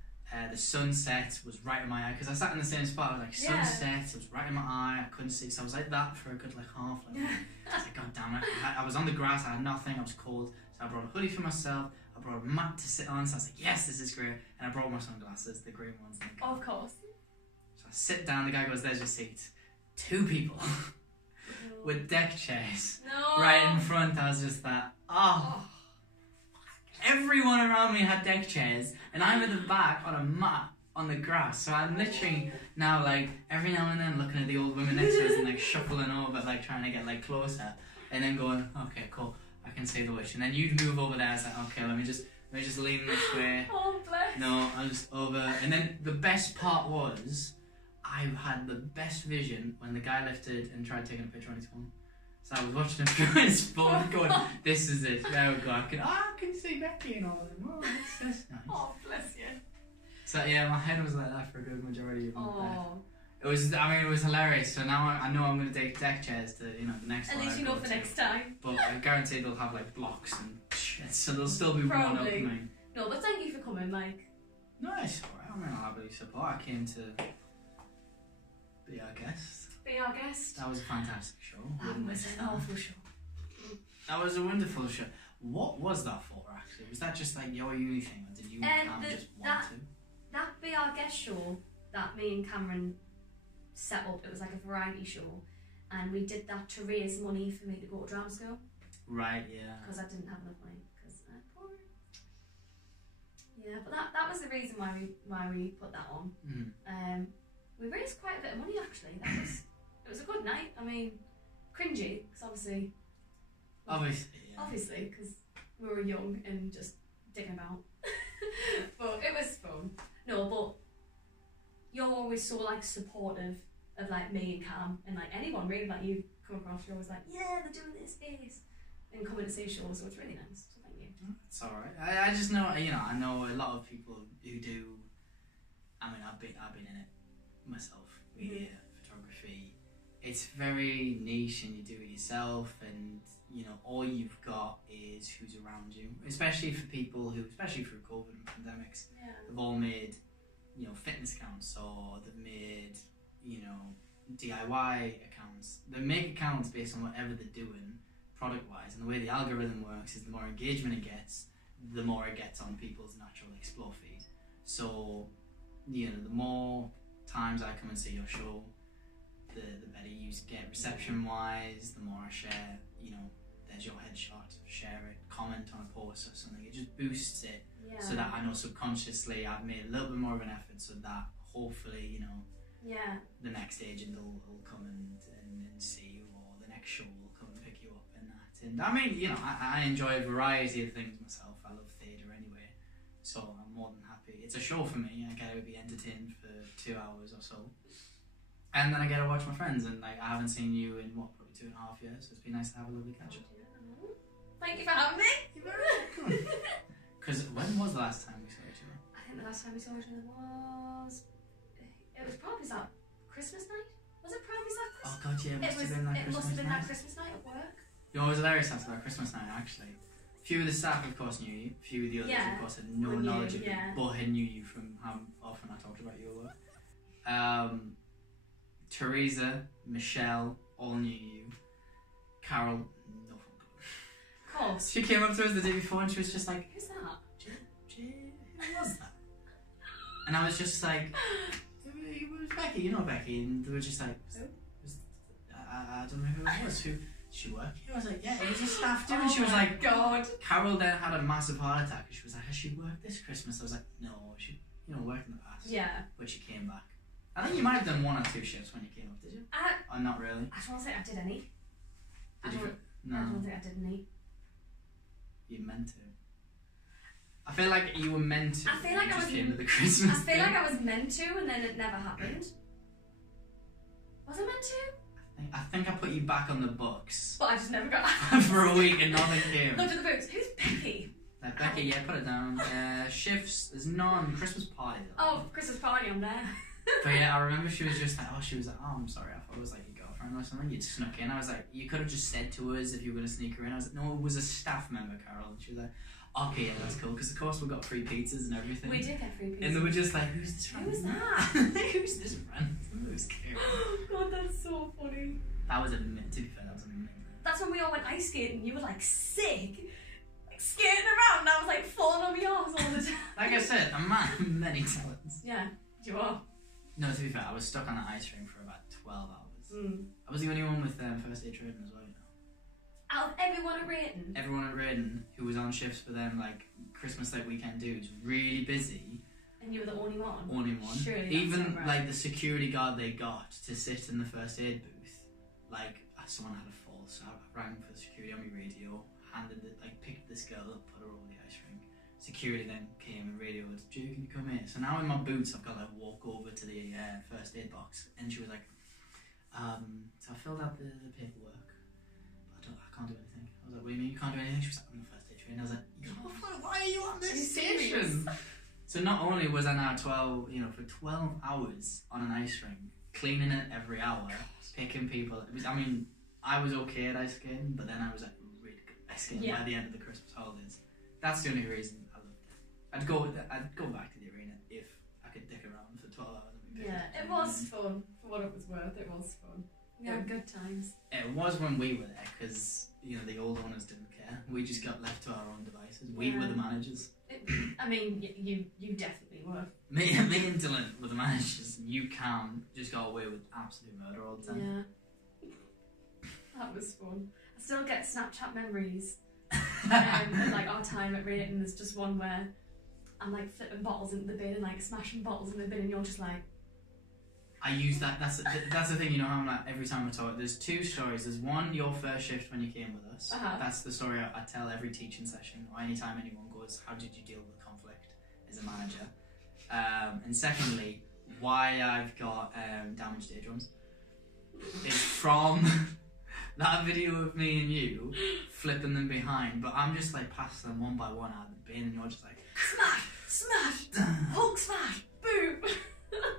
The sunset was right in my eye, because I sat in the same spot. I was like, sunset, it was right in my eye. I couldn't see, so I was like that for a good like half. I was like, God damn it. I was on the grass, I had nothing, I was cold, so I brought a hoodie for myself, I brought a mat to sit on, so I was like, yes, this is great. And I brought my sunglasses, the green ones. Of course. So I sit down, the guy goes, there's your seat. 2 people with deck chairs right in front. I was just that, everyone around me had deck chairs, and I'm at the back on a mat on the grass. So I'm literally now like every now and then looking at the old women next to us and like shuffling over, like trying to get like closer, and then going, okay, cool, I can say the wish. And then you'd move over there. I was like, okay, let me just lean this way. Oh bless. No, I'm just over. And then the best part was, I had the best vision when the guy lifted and tried taking a picture on his phone. So I was watching him through his phone going, this is it, there we go, I can see Becky and all of them. Oh, that's nice. Oh, bless you. So yeah, my head was like that for a good majority of my life. It was hilarious. So now I know I'm going to take deck chairs to, the next one. At least you know for next time. But I guarantee they'll have like blocks and shit, so they'll still be one up to me. No, but thank you for coming, Mike. No, it's alright. I mean, I'll happily support. I came to be our guest. Be our guest. That was a fantastic show. That was an awful show. That was a wonderful show. What was that for, actually? Was that just like your uni thing, or did you just want to? That Be Our Guest show that me and Cameron set up, it was like a variety show, and we did that to raise money for me to go to drama school. Right, yeah. Because I didn't have enough money, because I'm poor. Yeah, but that was the reason why we put that on. We raised quite a bit of money, actually. It was a good night. I mean, cringy, because obviously, because we were young and just digging about. But it was fun. No, but you're always so like supportive of like me and Cam and like anyone really that you come across. You're always like, yeah, they're doing this space and coming to see shows, so it's really nice. So thank you. It's alright. I just know, I know a lot of people who do. I mean, I've been in it myself. Media, photography. It's very niche, and you do it yourself, and all you've got is who's around you. Especially for people who, especially through COVID and pandemics, have all made fitness accounts, or they've made DIY accounts. They make accounts based on whatever they're doing product wise, and the way the algorithm works is the more engagement it gets, the more it gets on people's natural explore feed. So the more times I come and see your show, the better you get reception wise, the more I share, there's your headshot, share it, comment on a post or something. It just boosts it, so that I know subconsciously I've made a little bit more of an effort, so that hopefully, the next agent will come and see you, or the next show will come and pick you up and that. And I mean, I enjoy a variety of things myself. I love theatre anyway, so I'm more than happy. it's a show for me. I get to be entertained for 2 hours or so, and then I get to watch my friends. And like I haven't seen you in what, probably 2.5 years. So it's been nice to have a lovely catch up. Thank you for having me. You're very welcome. Because when was the last time we saw each other? I think the last time we saw each other was. It was probably that Christmas night. Was it probably that Christmas? Oh god, yeah, it must have been that Christmas It must have been that Christmas night. night at work. You know what was hilarious after that Christmas night actually? A few of the staff of course knew you, a few of the others of course had no knowledge of you, but had knew you from how often I talked about your work. Teresa, Michelle, all knew you. Carol, no phone call. Of course. She came up to us the day before and she was just like, who's that? Who was that? And I was just like, it was Becky, you know Becky, and they were just like, I don't know who it was. Who did she work here? I was like, yeah, it was a staff too. And she was like, God. Carol then had a massive heart attack. And she was like, has she worked this Christmas? I was like, no, she, worked in the past. Yeah. But she came back. I think you might have done 1 or 2 shifts when you came up, did you? Or not really? I don't think I did any. No. I don't think I did any. You meant to. I feel like you were meant to. I feel like I was. Came to the Christmas I feel like I was meant to, and then it never happened. Was I meant to? I think I put you back on the books. But I just never got for a week and nothing came. Looked at the books. Who's Becky? Becky, yeah, put it down. Shifts, there's none. Christmas party though. Oh, Christmas party, I'm there. But yeah, I remember she was just like, oh, I'm sorry, I thought it was like your girlfriend or something. You'd snuck in. I was like, you could have just said to us if you were going to sneak her in. I was like, no, it was a staff member, Carol. And she was like, okay, yeah, that's cool. Because of course we got free pizzas and everything. We did get free pizzas. And they were just like, who's this random? Who's that? Who's this random? Who's cute? God, that's so funny. That was amazing. To be fair, that was amazing. That's when we all went ice skating. You were like sick. Like skating around and I was like falling on my arse all the time. Like I said, a man of many talents. Yeah, you are. No, to be fair, I was stuck on the ice rink for about 12 hours. Mm. I was the only one with first aid training as well, you know. Out of everyone at Rayton? Everyone at Rayton who was on shifts for them, like Christmas like weekend dudes, really busy. And you were the only one? Only one. Surely even like the security guard they got to sit in the first aid booth, like someone had a fall, so I rang for the security on my radio, picked this girl up, put her over the ice rink. Security then came and radioed, Jay, can you come here? So now in my boots I've got to walk over to the first aid box, and she was like, so I filled out the paperwork, but I can't do anything. I was like, what do you mean you can't do anything? She was like, I'm the first aid trainer. I was like, why are you on this station? So not only was I now for 12 hours on an ice rink, cleaning it every hour, picking people. I was okay at ice skating, but then I was like really good at ice skating by the end of the Christmas holidays. That's the only reason I loved it. I'd go back to the arena if I could dick around for 12 hours. Yeah, it was fun. For what it was worth, it was fun. We had good times. It was when we were there, because the old owners didn't care. We just got left to our own devices. We were the managers. You definitely were. Me and Dylan were the managers. You just got away with absolute murder all the time. Yeah. That was fun. I still get Snapchat memories of like our time at Rayton. There's just one where I'm like flipping bottles into the bin and like smashing bottles in the bin, and you're just like. I use that. That's the thing. You know how I'm like every time I talk. There's 2 stories. There's one, your first shift when you came with us. That's the story I tell every teaching session or anytime anyone goes. How did you deal with conflict as a manager? And secondly, why I've got damaged eardrums. It's from that video of me and you flipping them behind, but I'm just like passing them one by one out of the bin, and you're just like smash, Hulk smash, boom.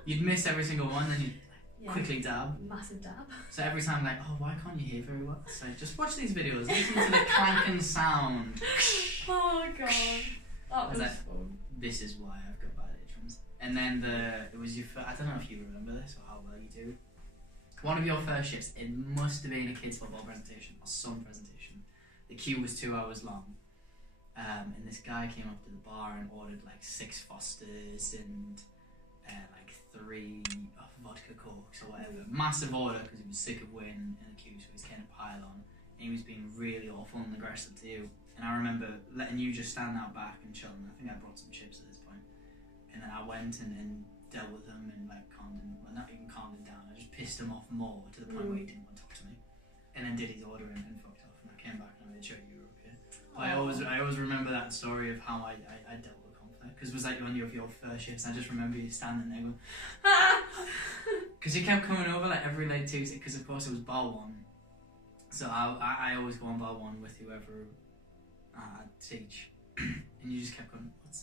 You'd miss every single one, then you'd quickly dab. Massive dab. So every time, like, oh, why can't you hear very well? So just watch these videos, listen to the clanking sound. Oh god, that was fun. This is why I've got bad eardrums. And then it was your I don't know if you remember this or how well you do. One of your first shifts, it must have been a kids' football presentation or some presentation. The queue was 2 hours long. And this guy came up to the bar and ordered like 6 Fosters and like 3 vodka cokes or whatever. Massive order because he was sick of waiting in the queue, so he was getting a pile on. And he was being really awful and aggressive to you. And I remember letting you just stand out back and chilling. I think I brought some chips at this point. And then I went and dealt with him and like calmed him, well, not even calmed him down. I just pissed him off more to the point where he didn't want to talk to me. And then did his order and fucked off. And I came back and I made sure you were okay. But I always remember that story of how I dealt with conflict. Because because it was like one of your first shifts. I just remember you standing there going, ah! Because you kept coming over like every like Tuesday, because of course it was bar one. So I always go on bar one with whoever I teach, and you just kept going, what's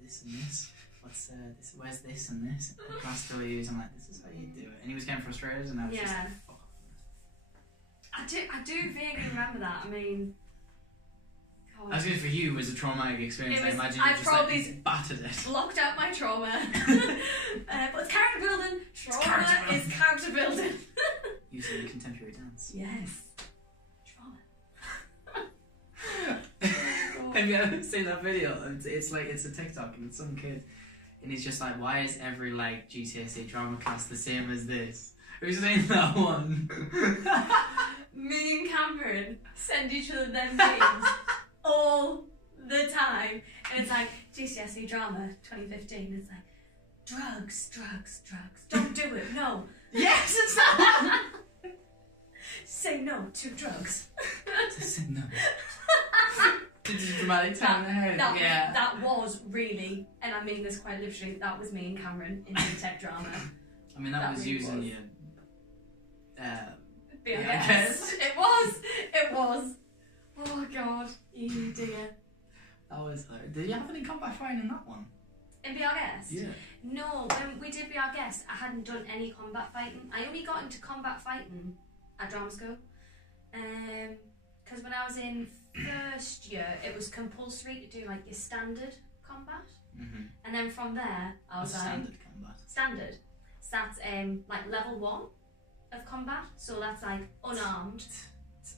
this and this? What's this? Where's this and this? And class still use. I'm like, this is how you do it. And he was getting frustrated, and I was just like, fuck off. I do vaguely remember that. I mean, God. As good for you was a traumatic experience. I imagine you just probably like battered it. Blocked out my trauma. But it's character building. Trauma is character building. Using contemporary dance. Yes. Have you ever seen that video? It's a TikTok, and it's some kid, and he's just like, why is every like GCSE drama class the same as this? Who's saying that one? Me and Cameron send each other them memes all the time, and it's like GCSE drama 2015. It's like drugs. Don't do it. No. Yes, it's that one. Say no to drugs. Say no. Just dramatic time in the head. That was really, and I mean this quite literally, that was me and Cameron in tech drama. I mean, that was really using your BIS. It was. Oh God, you dear. That was. Did you have any combat fighting in that one? In Be Our Guest? Yeah. No, when we did Be Our Guest, I hadn't done any combat fighting. I only got into combat fighting at drama school. Because when I was in first year, it was compulsory to do like your standard combat. Mm-hmm. And then from there, I was like... Standard combat? Standard. So that's like level 1 of combat. So that's like unarmed.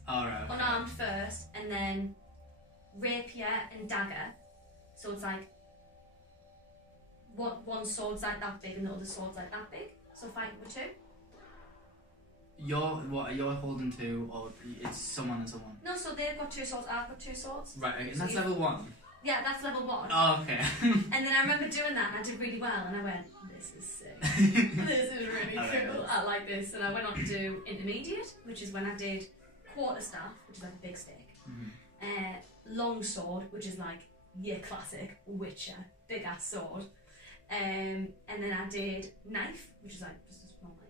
Alright. Okay. Unarmed first, and then rapier and dagger. So it's like one sword's like that big and the other sword's like that big. So fighting with 2. You're holding 2, or it's someone and someone? No, so they've got 2 swords, I've got 2 swords. Right, okay, so that's level 1? Yeah, that's level 1. Oh, okay. And then I remember doing that and I did really well, and I went, this is sick. This is really cool. I like this. And I went on to do intermediate, which is when I did quarterstaff, which is like a big stick. Mm-hmm. Long sword, which is like your classic Witcher, big ass sword. And then I did knife, which is like just a small knife.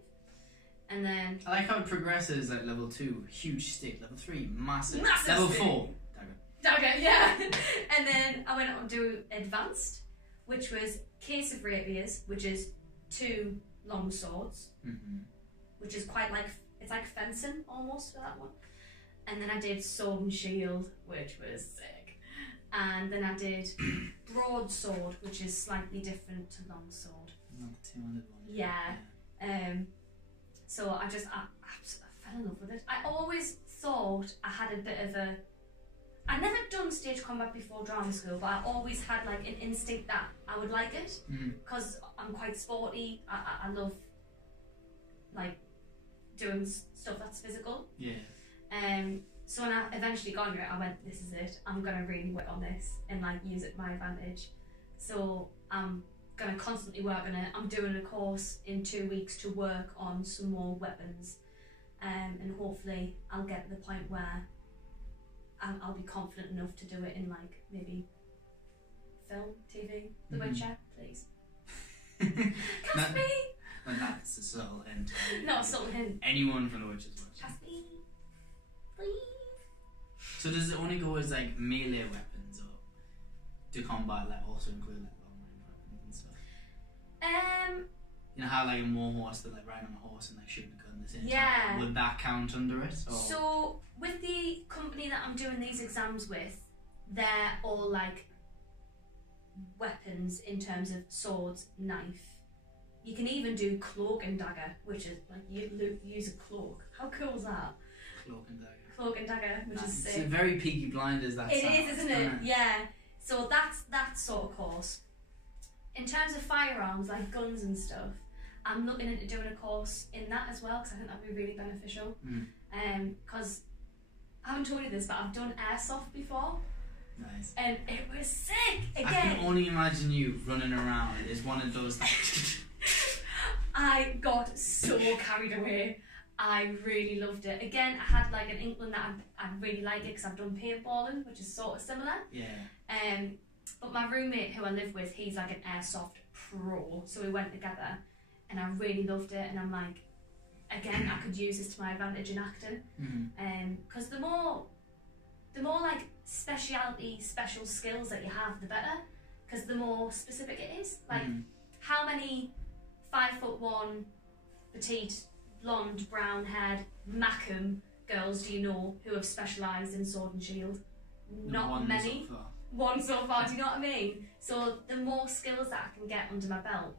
And then I like how it progresses at level 2, huge stick, level 3, massive level stick. 4, dagger, yeah. And then I went on to do advanced, which was case of rapiers, which is 2 long swords, which is quite like, it's like fencing almost for that one. And then I did sword and shield, which was sick. And then I did broadsword, which is slightly different to long sword. Not the 200 one. Yeah. So I fell in love with it. I always thought I had a bit of a... I'd never done stage combat before drama school, but I always had like an instinct that I would like it, because I'm quite sporty. I love like doing stuff that's physical. Yeah. So when I eventually got here, I went, this is it. I'm gonna really work on this and like use it to my advantage. So I'm gonna constantly work on it. I'm doing a course in 2 weeks to work on some more weapons, and hopefully I'll get to the point where I'll be confident enough to do it in like maybe film, TV, The Witcher, please. Cast me! And that's a subtle hint. Not a subtle hint. Anyone from The Witcher's watching. Cast me, please. So does it only go as like melee weapons, or do combat like also include like long range weapons and stuff? You know how like in Warhorse they're like riding on a horse and like shooting a gun at the same time? Would that count under it? Or? So with the company that I'm doing these exams with, they're all like weapons in terms of swords, knife. You can even do cloak and dagger, which is like you use a cloak. How cool is that? Cloak and dagger. Cloak and dagger, which is sick. It's very Peaky Blinders, that It is, isn't it? Yeah. So that's that sort of course. In terms of firearms, like guns and stuff, I'm looking into doing a course in that as well, because I think that'd be really beneficial. Because I haven't told you this, but I've done airsoft before. Nice. And it was sick. Again, I can only imagine you running around as one of those. I got so carried away. I really loved it. Again, I had like an inkling that I'd really like it because I've done paintballing, which is sort of similar. Yeah. But my roommate who I live with, he's like an airsoft pro, so we went together, and I really loved it. And I'm like, again, I could use this to my advantage in acting, because the more like special skills that you have, the better. Because the more specific it is. Like, how many 5'1", petite, blonde, brown-haired Mackham girls do you know who have specialised in sword and shield? Not many. One so far, do you know what I mean? So the more skills that I can get under my belt,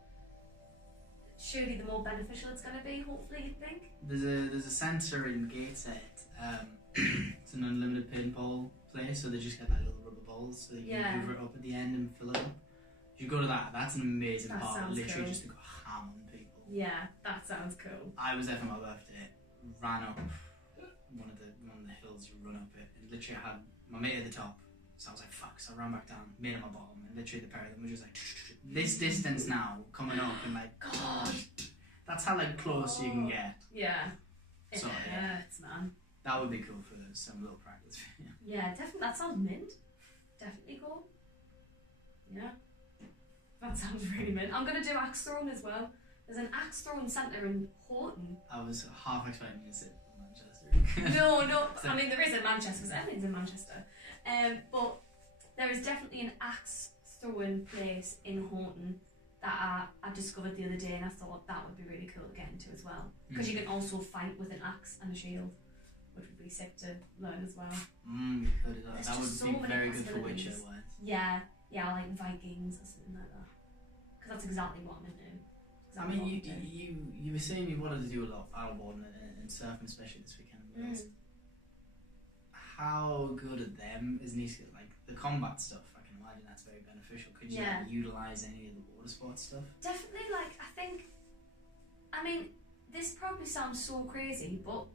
surely the more beneficial it's going to be, hopefully, you think? There's a centre in Gateshead. It's an unlimited pinball place, so they just get like little rubber balls, so you can hoover it up at the end and fill it up. You go to that, that's an amazing part, literally cool. Just to go ham on people. Yeah, that sounds cool. I was there for my birthday, ran up one of the hills you run up it, and literally I had my mate at the top, so I was like, fuck, so I ran back down, mate at my bottom, and literally the pair of them were just like, this distance now, coming up, and like, God, that's how like close you can get. Yeah. So, it hurts, man. That would be cool for some little practice. Yeah, definitely. That sounds mint. Definitely cool. Yeah. That sounds really mint. I'm going to do axe throwing as well. There's an axe throwing centre in Horton. I was half expecting you to say Manchester. No. I mean, there is in Manchester, because everything's in Manchester. But there is definitely an axe throwing place in Horton that I discovered the other day, and I thought that would be really cool to get into as well. Because you can also fight with an axe and a shield, which would be sick to learn as well. That would so be very good for Witcher wise. Yeah, like Vikings or something like that. Because that's exactly what I'm into. I mean, you were saying you wanted to do a lot of paddleboarding and surfing, especially this weekend. How good at them is nice, like the combat stuff? I can imagine that's very beneficial. Could you like, utilise any of the water sports stuff? Definitely. Like, I mean, this probably sounds so crazy, but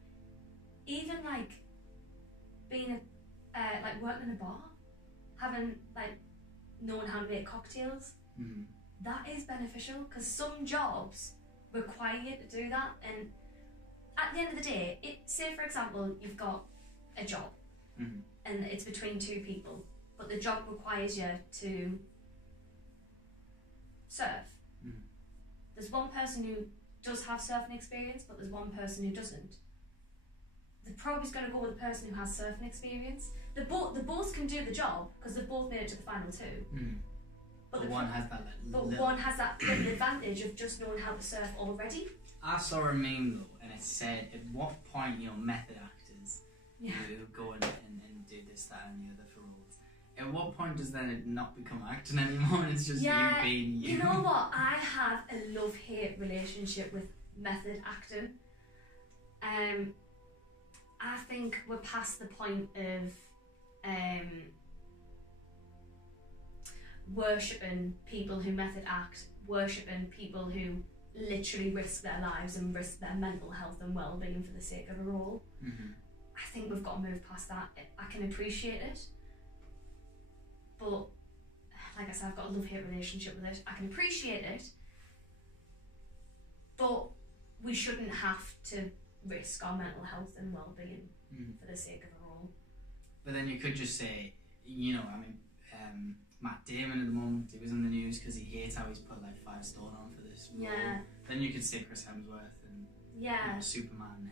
even like being like working in a bar, having like knowing how to make cocktails, that is beneficial, because some jobs require you to do that. And at the end of the day, say for example you've got a job and it's between two people, but the job requires you to surf. There's one person who does have surfing experience, but there's one person who doesn't. The probe is going to go with the person who has surfing experience. The both can do the job because they've both made it to the final two. But one has that. One has that little advantage of just knowing how to surf already. I saw a meme though, and it said, "At what point, method actors who go and do this, that, and the other for roles. At what point does then it not become acting anymore? And it's just you being you." You know what? I have a love-hate relationship with method acting. I think we're past the point of worshipping people who method act, worshipping people who literally risk their lives and risk their mental health and well-being for the sake of a role. I think we've got to move past that. I can appreciate it, but like I said, I've got a love-hate relationship with it. I can appreciate it, but we shouldn't have to risk our mental health and well-being for the sake of a role. But then you could just say, Matt Damon at the moment, he was in the news because he hates how he's put like 5 stone on for this role. Then you could say Chris Hemsworth and Superman,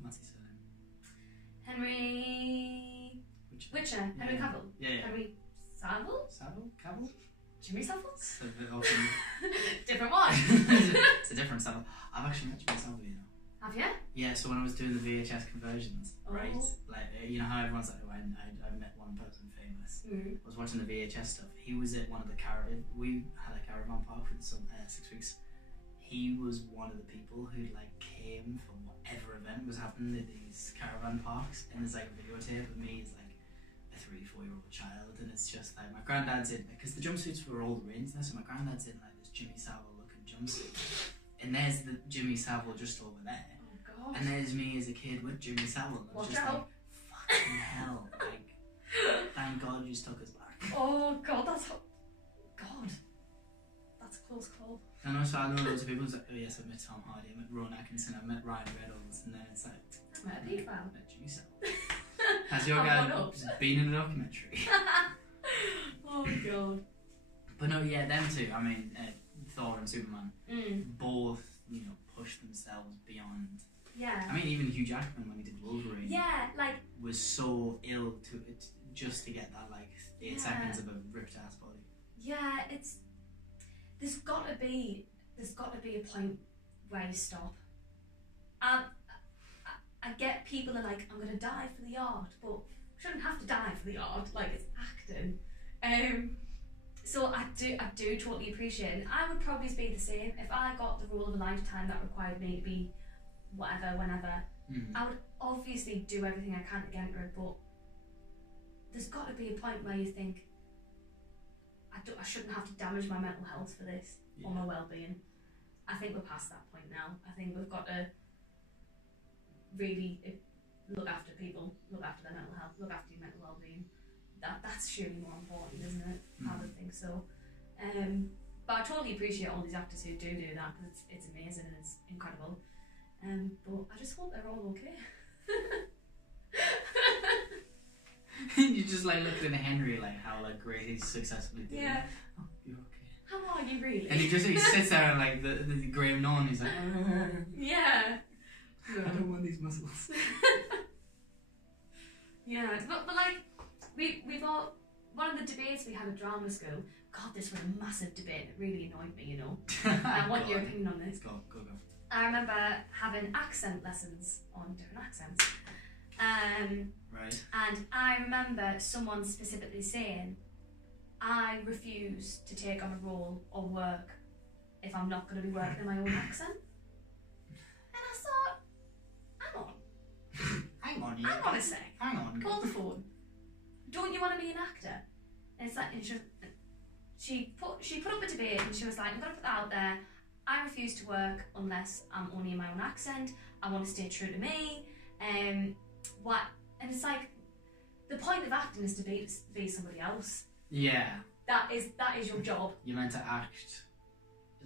what's his surname? Henry Witcher. Henry Cavill. Henry Cavill? Jimmy Savile? It's a bit often. Different one. It's a different Savile. I've actually met Jimmy Savile, Have you? Yeah, so when I was doing the VHS conversions, right? Like, how everyone's like, I met one person famous. I was watching the VHS stuff. He was at one of the we had a caravan park for some 6 weeks. He was one of the people who like came for whatever event was happening at these caravan parks, and there's like a videotape of me as like a 3-4-year-old child, and it's just like my granddad's in, because the jumpsuits were all the range now, so my granddad's in like this Jimmy Savile looking jumpsuit, and there's the Jimmy Savile just over there. And there's me as a kid with Jimmy Savile. I was just like, fucking hell. Like, thank God you just took us back. Oh, God, that's a close call. And also, I know loads of people who's like, oh yes, I met Tom Hardy, I met Rowan Atkinson, I met Ryan Reynolds, and then it's like, I met a paedophile. Jimmy Savile. Has your guy been in a documentary? Oh Oh god. But no, yeah, them two. I mean, Thor and Superman both, pushed themselves beyond. Yeah. I mean, even Hugh Jackman when he did Wolverine. Yeah, like was so ill to it just to get that 8 seconds of a ripped ass body. Yeah, there's got to be a point where you stop. I get people are like, I'm gonna die for the art, but shouldn't have to die for the art. Like, it's acting. So I do totally appreciate it. And I would probably be the same if I got the role of a lifetime that required me to be whatever, whenever. I would obviously do everything I can to get into it, but there's got to be a point where you think, I shouldn't have to damage my mental health for this, or my well-being. I think we're past that point now. I think we've got to really look after people, look after their mental health, look after your mental well-being. That's surely more important, isn't it? I would think so. But I totally appreciate all these actors who do that, because it's amazing and it's incredible. But I just hope they're all okay. You just looking at Henry how great he's successfully doing. Yeah. Oh, you're okay. How are you really? And he sits there and the Graham Norton, he's like, yeah. I don't want these muscles. Yeah, but we've all, one of the debates we had at drama school. God, this was a massive debate. It really annoyed me, I want your opinion on this. Go. I remember having accent lessons on different accents. Right. And I remember someone specifically saying, I refuse to take on a role or work if I'm not going to be working in my own accent. And I thought, hang on a sec. Hang on. Call the phone. Don't you want to be an actor? And it's and she put up a debate and she was like, I'm going to put that out there. I refuse to work unless I'm only in my own accent. I want to stay true to me. And it's like, the point of acting is to be somebody else. Yeah. That is your job. You're meant to act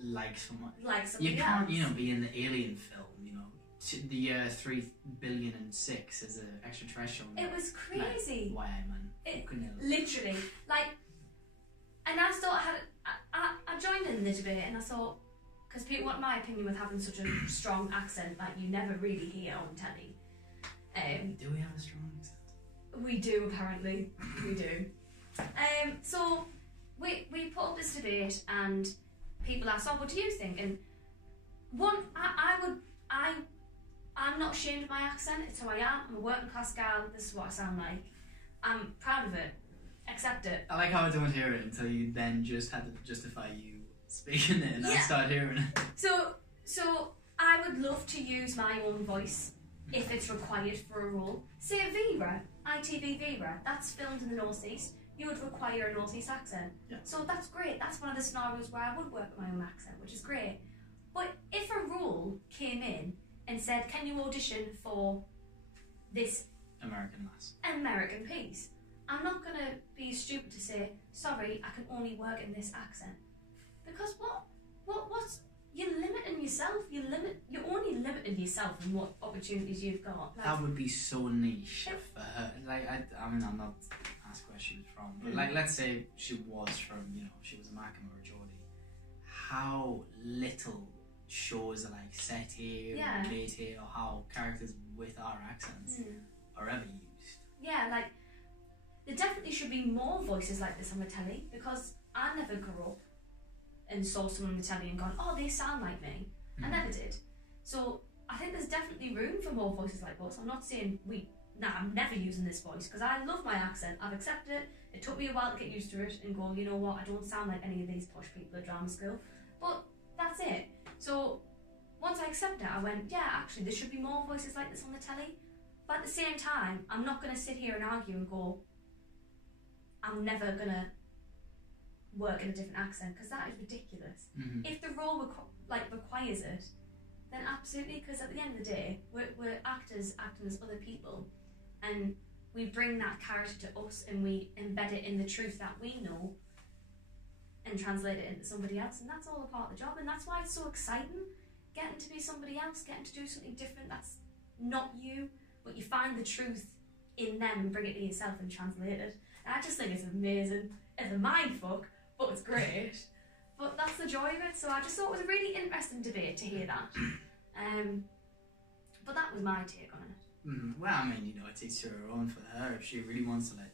like someone. Like somebody You else. can't, be in the Alien film, the year 3,000,000,006 as an extraterrestrial. It was crazy. Why, man? Literally. And I thought I joined in the debate and I thought, because people want my opinion with having such a strong accent you never really hear on telly. Do we have a strong accent? We do, apparently. We do. So we put up this debate and people asked, what do you think? And I'm not ashamed of my accent. It's who I am. I'm a working class gal. This is what I sound like. I'm proud of it. Accept it. I like how I don't hear it until you then just had to justify you speaking it and I start hearing it. So I would love to use my own voice if it's required for a role. Say Vera, ITV Vera, that's filmed in the North East. You would require a North East accent. Yeah. So that's great. That's one of the scenarios where I would work with my own accent, which is great. But if a role came in and said, can you audition for this American piece? I'm not going to be stupid to say, sorry, I can only work in this accent. Because what's you're limiting yourself. You're only limiting yourself in what opportunities you've got. That would be so niche for her. I'm not asked where she was from, but let's say she was from, she was a Markham or a Geordie. How little shows are set here, or made here, or how characters with our accents are ever used. Yeah, there definitely should be more voices like this on the telly, because I never grew up and saw someone on the telly and gone, oh, they sound like me. I never did. So I think there's definitely room for more voices like us. I'm not saying I'm never using this voice, because I love my accent. I've accepted it. It took me a while to get used to it and go, you know what, I don't sound like any of these posh people at drama school. But that's it. So once I accepted it, I went, yeah, actually, there should be more voices like this on the telly. But at the same time, I'm not going to sit here and argue and go, I'm never going to work in a different accent, because that is ridiculous. If the role requires it, then absolutely, because at the end of the day, we're actors acting as other people, and we bring that character to us and we embed it in the truth that we know and translate it into somebody else, and that's all a part of the job. And that's why it's so exciting, getting to be somebody else, getting to do something different that's not you, but you find the truth in them and bring it to yourself and translate it. And I just think it's amazing. It's a mind fuck, but it's great. But that's the joy of it. So I just thought it was a really interesting debate to hear that. But that was my take on it. Well, I mean, you know, it's each to her own for her. If she really wants to like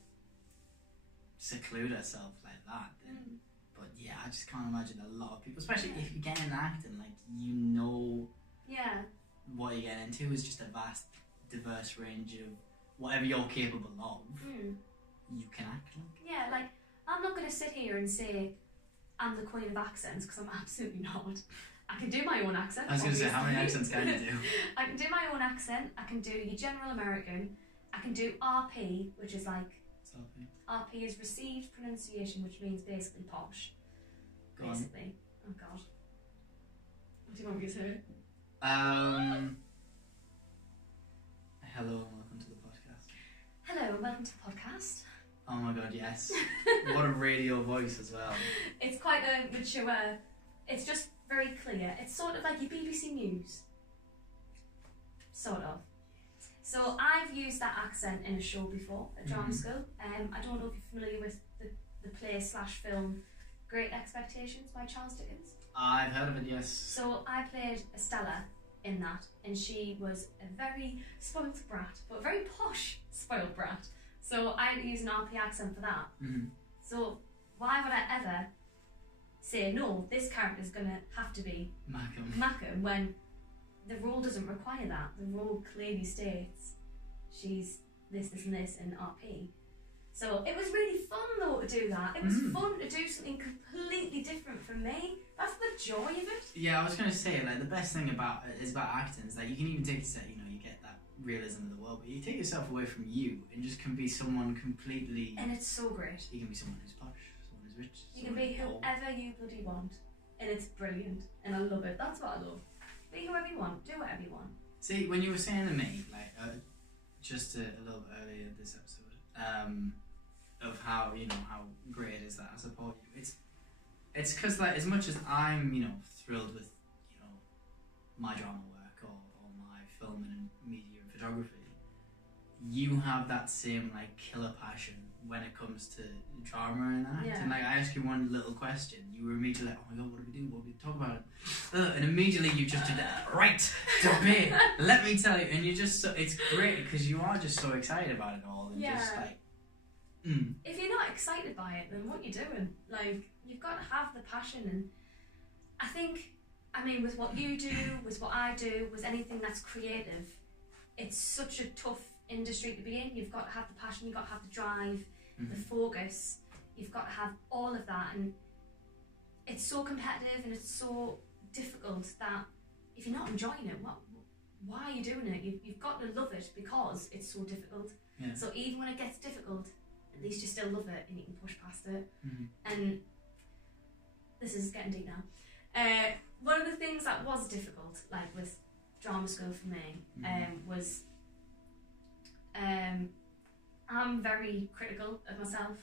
seclude herself like that, then. But yeah, I just can't imagine a lot of people, especially if you get into acting, like you know, what you get into is just a vast, diverse range of whatever you're capable of. You can act like. Yeah, like I'm not going to sit here and say I'm the queen of accents because I'm absolutely not. I can do my own accent. I was going to say, how many accents can you do? I can do my own accent. I can do your general American. I can do RP, which is like... What's RP? RP is received pronunciation, which means basically posh. Go basically. On. Oh, God. What do you want me to say? Hello and welcome to the podcast. Hello and welcome to the podcast. Oh my God, yes. What a radio voice as well. It's quite a mature... It's just very clear. It's sort of like your BBC News. Sort of. So I've used that accent in a show before at drama school. I don't know if you're familiar with the play/film Great Expectations by Charles Dickens. I've heard of it, yes. So I played Estella in that, and she was a very spoilt brat, but a very posh spoilt brat. So I had to use an RP accent for that. So why would I ever say, no, this character's going to have to be Mackham when the role doesn't require that. The role clearly states she's this and this in RP. So it was really fun though to do that. It was fun to do something completely different from me. That's the joy of it. Yeah, I was going to say, like, the best thing about acting is that you can even take yourself, you know, you get that realism of the world, but you take yourself away from you and just can be someone completely... And it's so great. You can be someone who's posh, someone who's rich. You can be whoever you bloody want. And it's brilliant. And I love it. That's what I love. Be whoever you want. Do whatever you want. See, when you were saying to me, like, just a little bit earlier this episode, of how, you know, how great it is that I support you, it's because, like, as much as I'm, you know, thrilled with, you know, my drama work or my film and media and photography, you have that same, like, killer passion when it comes to drama and act. Yeah. And, like, I ask you one little question, you were immediately like, oh my God, what do we do? What do we talk about? And immediately you just did that, right, debate, let me tell you. And you're just so, it's great because you are just so excited about it all. And just, like, if you're not excited by it, then what are you doing? Like, you've got to have the passion. And I think, I mean, with what you do, with what I do, with anything that's creative, it's such a tough industry to be in. You've got to have the passion, you've got to have the drive, the focus, you've got to have all of that. And it's so competitive and it's so difficult that if you're not enjoying it, why are you doing it? You've got to love it because it's so difficult. Yeah. So even when it gets difficult, at least you still love it and you can push past it. And this is getting deep now. One of the things that was difficult, like with drama school for me, was I'm very critical of myself.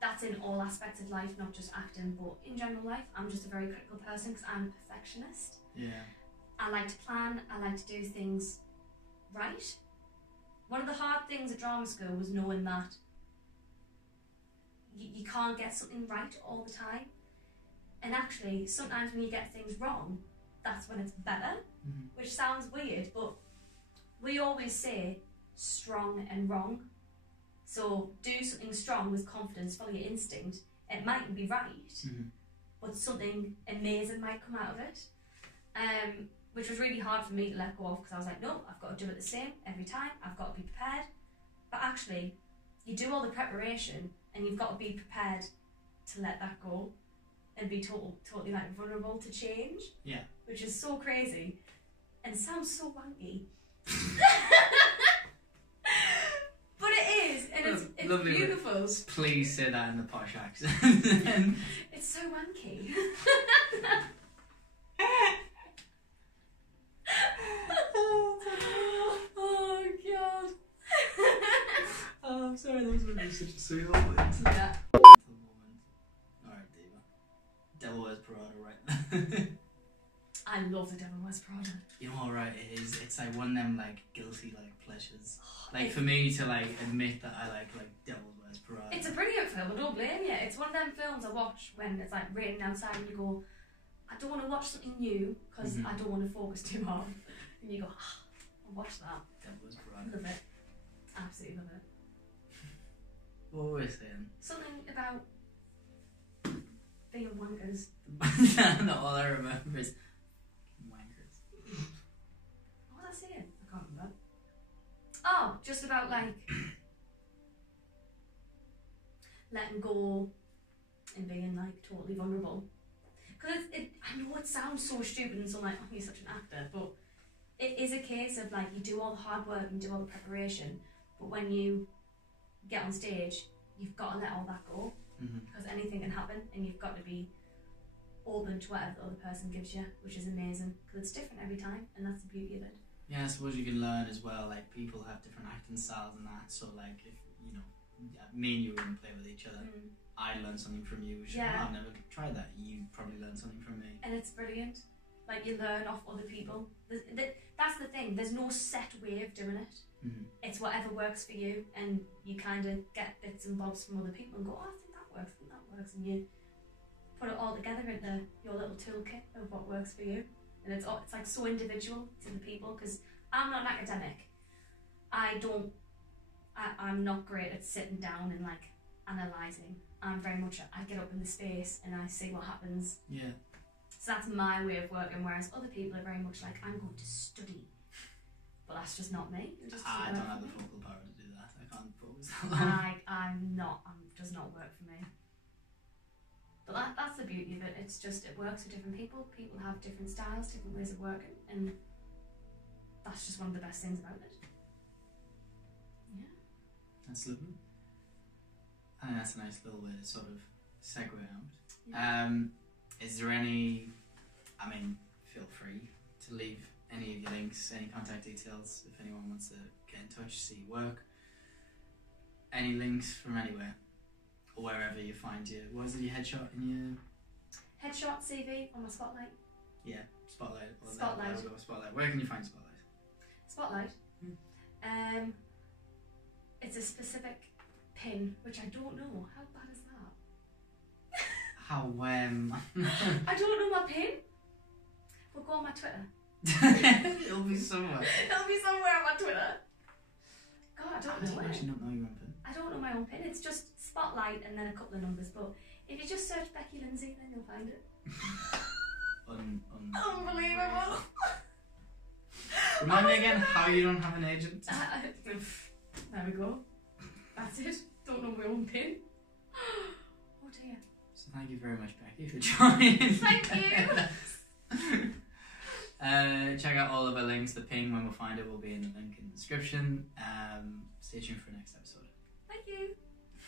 That's in all aspects of life, not just acting, but in general life. I'm just a very critical person because I'm a perfectionist. Yeah. I like to plan, I like to do things right. One of the hard things at drama school was knowing that you can't get something right all the time. And actually, sometimes when you get things wrong, that's when it's better, which sounds weird, but we always say strong and wrong. So do something strong with confidence, follow your instinct. It mightn't be right, but something amazing might come out of it. Which was really hard for me to let go of because I was like, no, I've got to do it the same every time. I've got to be prepared. But actually, you do all the preparation and you've got to be prepared to let that go and be totally like vulnerable to change. Yeah. Which is so crazy and sounds so wanky. But it is, and it's beautiful. Please say that in the posh accent. It's so wanky. Oh God. Oh, I'm sorry, that was really such a sweet moment. Yeah. Alright, Diva. Devil Wears Prada, right? I love the Devil Wears Prada. You know what, right, it is. It's like one of them, like, guilty, like, like pleasures. Like for me to like admit that I like Devil's Wears Prada. It's a brilliant film. I don't blame you. It's one of them films I watch when it's like raining outside and you go, I don't want to watch something new because I don't want to focus too hard. And you go, I'll watch that. Devil's Prada. Love it. Absolutely love it. What were we saying? Something about being wankers. No, all I remember is wankers. What was I saying? I can't remember. Oh, just about like letting go and being like totally vulnerable. Because I know it sounds so stupid and so like, oh, you're such an actor, but it is a case of like you do all the hard work and do all the preparation, but when you get on stage, you've got to let all that go. Because anything can happen and you've got to be open to whatever the other person gives you, which is amazing because it's different every time and that's the beauty of it. Yeah, I suppose you can learn as well, like people have different acting styles and that, so like if, you know, me and you were going to play with each other, I learned something from you, which I've never tried that, you probably learned something from me. And it's brilliant, like you learn off other people. That's the thing, there's no set way of doing it. It's whatever works for you and you kind of get bits and bobs from other people and go, oh, I think that works, and you put it all together into your little toolkit of what works for you. And it's like so individual to the people because I'm not an academic. I'm not great at sitting down and like analysing. I'm very much I get up in the space and I see what happens. Yeah. So that's my way of working, whereas other people are very much like, I'm going to study. But that's just not me. It just I don't have the vocal power to do that. I can't focus that long. Does not work for me. But that's the beauty of it. It's just, it works for different people. People have different styles, different ways of working, and that's just one of the best things about it. Yeah. That's lovely. I think that's a nice little way to sort of segue out. Yeah. Is there any, I mean, feel free to leave any of your links, any contact details, if anyone wants to get in touch, see your work. Any links from anywhere, or wherever you find your, what is it, your headshot in your... Headshot, CV, on my Spotlight. Yeah, Spotlight. Spotlight. Spotlight. Where can you find Spotlight? Spotlight? It's a specific pin, which I don't know. How bad is that? How, I don't know my pin. But go on my Twitter. It'll be somewhere. It'll be somewhere on my Twitter. God, I don't know it. I actually not know your own pin. I don't know my own pin. It's just Spotlight and then a couple of numbers. But if you just search Becky Lindsay, then you'll find it. Unbelievable. Remind me again how you don't have an agent. There we go. That's it. Don't know my own pin. Oh dear. So thank you very much, Becky, for joining. Thank you. Check out all of our links. The ping, when we find it, will be in the link in the description. Stay tuned for the next episode. Thank you.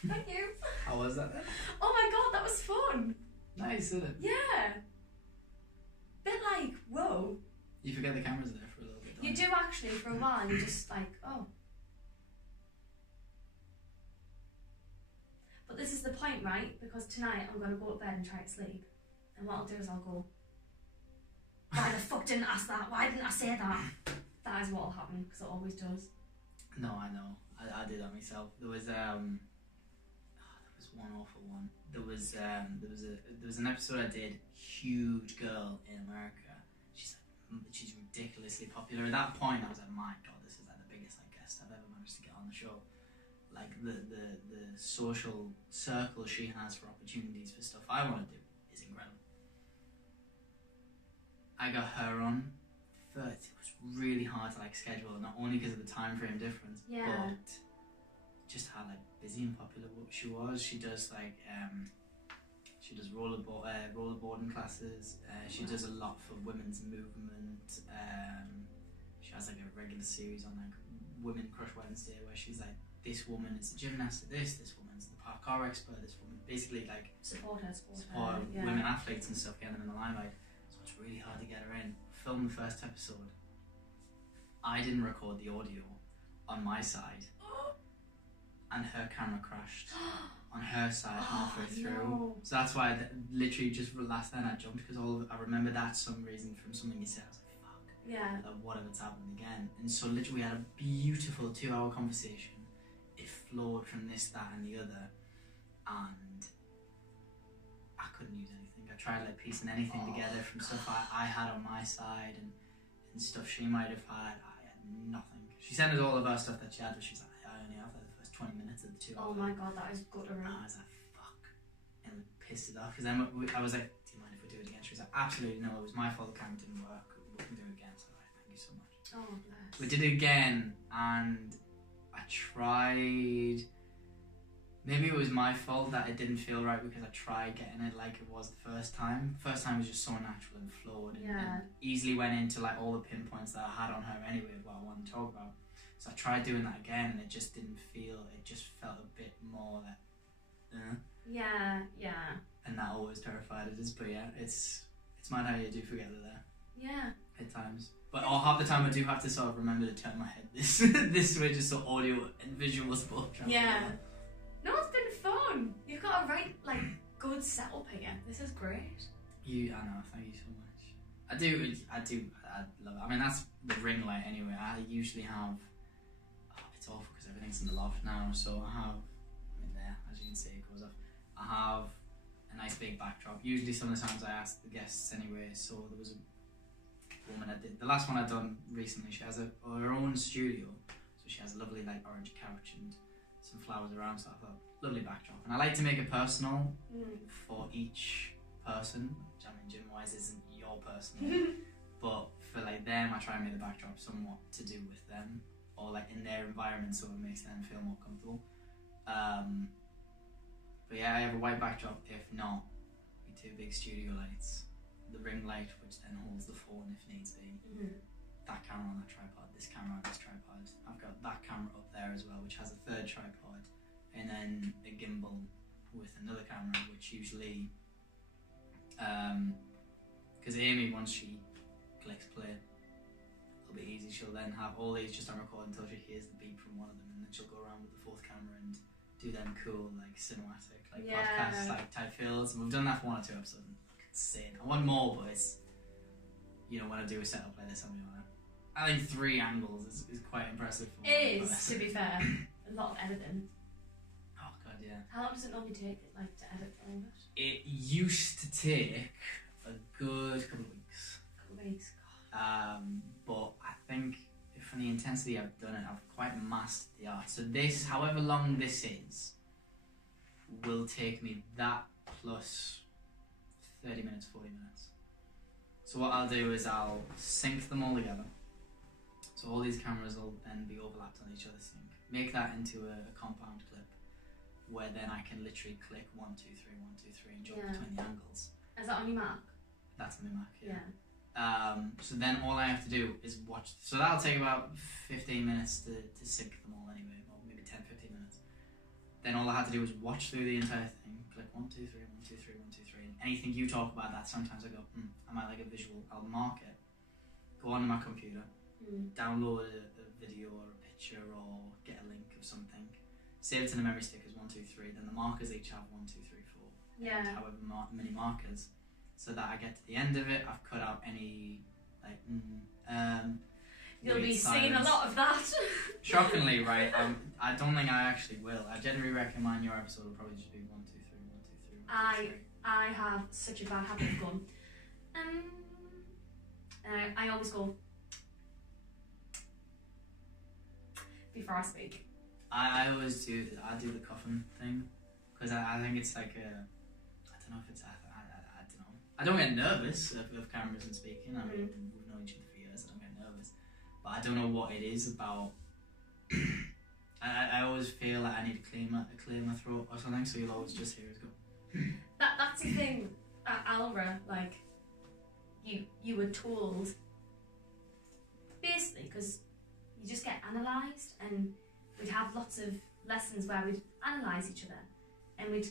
Thank you. How was that then? Oh my god, that was fun. Nice, isn't it? Yeah. Bit like, whoa. You forget the camera's there for a little bit. You do actually, for a while. You're just like, oh. But this is the point, right? Because tonight I'm going to go to bed and try to sleep. And what I'll do is I'll go, why the fuck didn't I ask that? Why didn't I say that? That is what will happen, because it always does. No, I know. I did that myself. There was one awful one. There was an episode I did. Huge girl in America. She's ridiculously popular. At that point, I was like, my god, this is like the biggest guest I've ever managed to get on the show. Like the social circle she has for opportunities for stuff I want to do is incredible. I got her on. But it was really hard to schedule, not only because of the time frame difference, but just how busy and popular she was. She does rollerblading classes. She does a lot for women's movement. She has a regular series on Women Crush Wednesday, where she's this woman is a gymnast at this woman's the parkour expert, this woman basically support women athletes and stuff, getting them in the limelight. So it's really hard to get her in. Filmed the first episode. I didn't record the audio on my side, and her camera crashed on her side halfway through. No. So that's why literally just last night I jumped, because I remember that some reason from something you said. I was like, fuck. whatever's happened again. And so literally we had a beautiful 2-hour conversation. It flowed from this, that and the other, and I couldn't use anything. I tried like piecing anything together from stuff I had on my side and stuff she might have had. I had nothing. She sent us all of her stuff that she had, but she was like, I only have like the first 20 minutes of the 2 hours. Oh my god, that is guttering. I was like, fuck. And we pissed it off, because then I was like, do you mind if we do it again? She was like, absolutely no, it was my fault the camera didn't work. We can do it again. So like, thank you so much. Oh, bless. We did it again, and I tried. Maybe it was my fault that it didn't feel right, because I tried getting it like it was the first time. First time was just so natural and flowed, and easily went into like all the pinpoints that I had on her anyway of what I wanted to talk about. So I tried doing that again, and it just didn't feel. It just felt a bit more like, Yeah. And that always terrified us. But yeah, it's mad how you do forget that there. Yeah. At times. But half the time I do have to sort of remember to turn my head this way, just so audio and visuals both. Yeah. No, it's been fun. You've got a right, like, good setup here. This is great. I know, thank you so much. I love it. I mean, that's the ring light anyway. I usually have, it's awful because everything's in the loft now, so I have, there, as you can see, it goes off. I have a nice big backdrop. Usually some of the times I ask the guests anyway, so there was a woman I did, the last one I've done recently, she has her own studio, so she has a lovely like orange couch and some flowers around, so I thought, lovely backdrop. And I like to make it personal for each person, which I mean gym-wise isn't your personal, but for like them I try and make the backdrop somewhat to do with them, or like in their environment, so it makes them feel more comfortable. But yeah, I have a white backdrop, if not, with 2 big studio lights. The ring light, which then holds the phone if needs be. That camera on that tripod, this camera on this tripod. I've got that camera up there as well, which has a 3rd tripod, and then a gimbal with another camera, which usually, because Amy, once she clicks play, it'll be easy. She'll then have all these just on record until she hears the beep from one of them, and then she'll go around with the 4th camera and do them cool, like cinematic, like podcast like type feels. And we've done that for 1 or 2 episodes. Insane. I want more, but it's, you know, when I do a setup like this, I think 3 angles is quite impressive. For it is, to be fair. A lot of editing. Oh god, yeah. How long does it normally take, like, to edit all of it? It used to take a good couple of weeks. But I think from the intensity I've done it, I've quite mastered the art. So this, however long this is, will take me that plus 30 minutes, 40 minutes. So what I'll do is I'll sync them all together. So all these cameras will then be overlapped on each other's sync. Make that into a compound clip, where then I can literally click 1, 2, 3, 1, 2, 3 and jump between the angles. Is that on your Mac? That's on my Mac, yeah. So then all I have to do is watch. So that'll take about 15 minutes to sync them all anyway, or maybe 10, 15 minutes. Then all I had to do was watch through the entire thing, click 1, 2, 3, 1, 2, 3, 1, 2, 3. And anything you talk about that, sometimes I go, I might like a visual, I'll mark it, go onto my computer, download a video or a picture or get a link of something, save it to the memory stick as 1, 2, 3, then the markers each have 1, 2, 3, 4, however many markers, so that I get to the end of it, I've cut out any like you'll be seeing a lot of that. Shockingly, right? I don't think I actually will. I generally reckon your episode will probably just be 1, 2, 3, 1, 2, 3, 1, 2, 3. I have such a bad habit of going I always go before I speak. I always do. I do the coughing thing because I think it's like a. I don't know if it's. I don't know. I don't get nervous of cameras and speaking. I mean, we've known each other for years. I don't get nervous, but I don't know what it is about. I always feel like I need to clear my throat or something. So you'll always just hear us go. That's the thing at Alra. Like, you were told basically because you just get analysed, and we'd have lots of lessons where we'd analyse each other, and we'd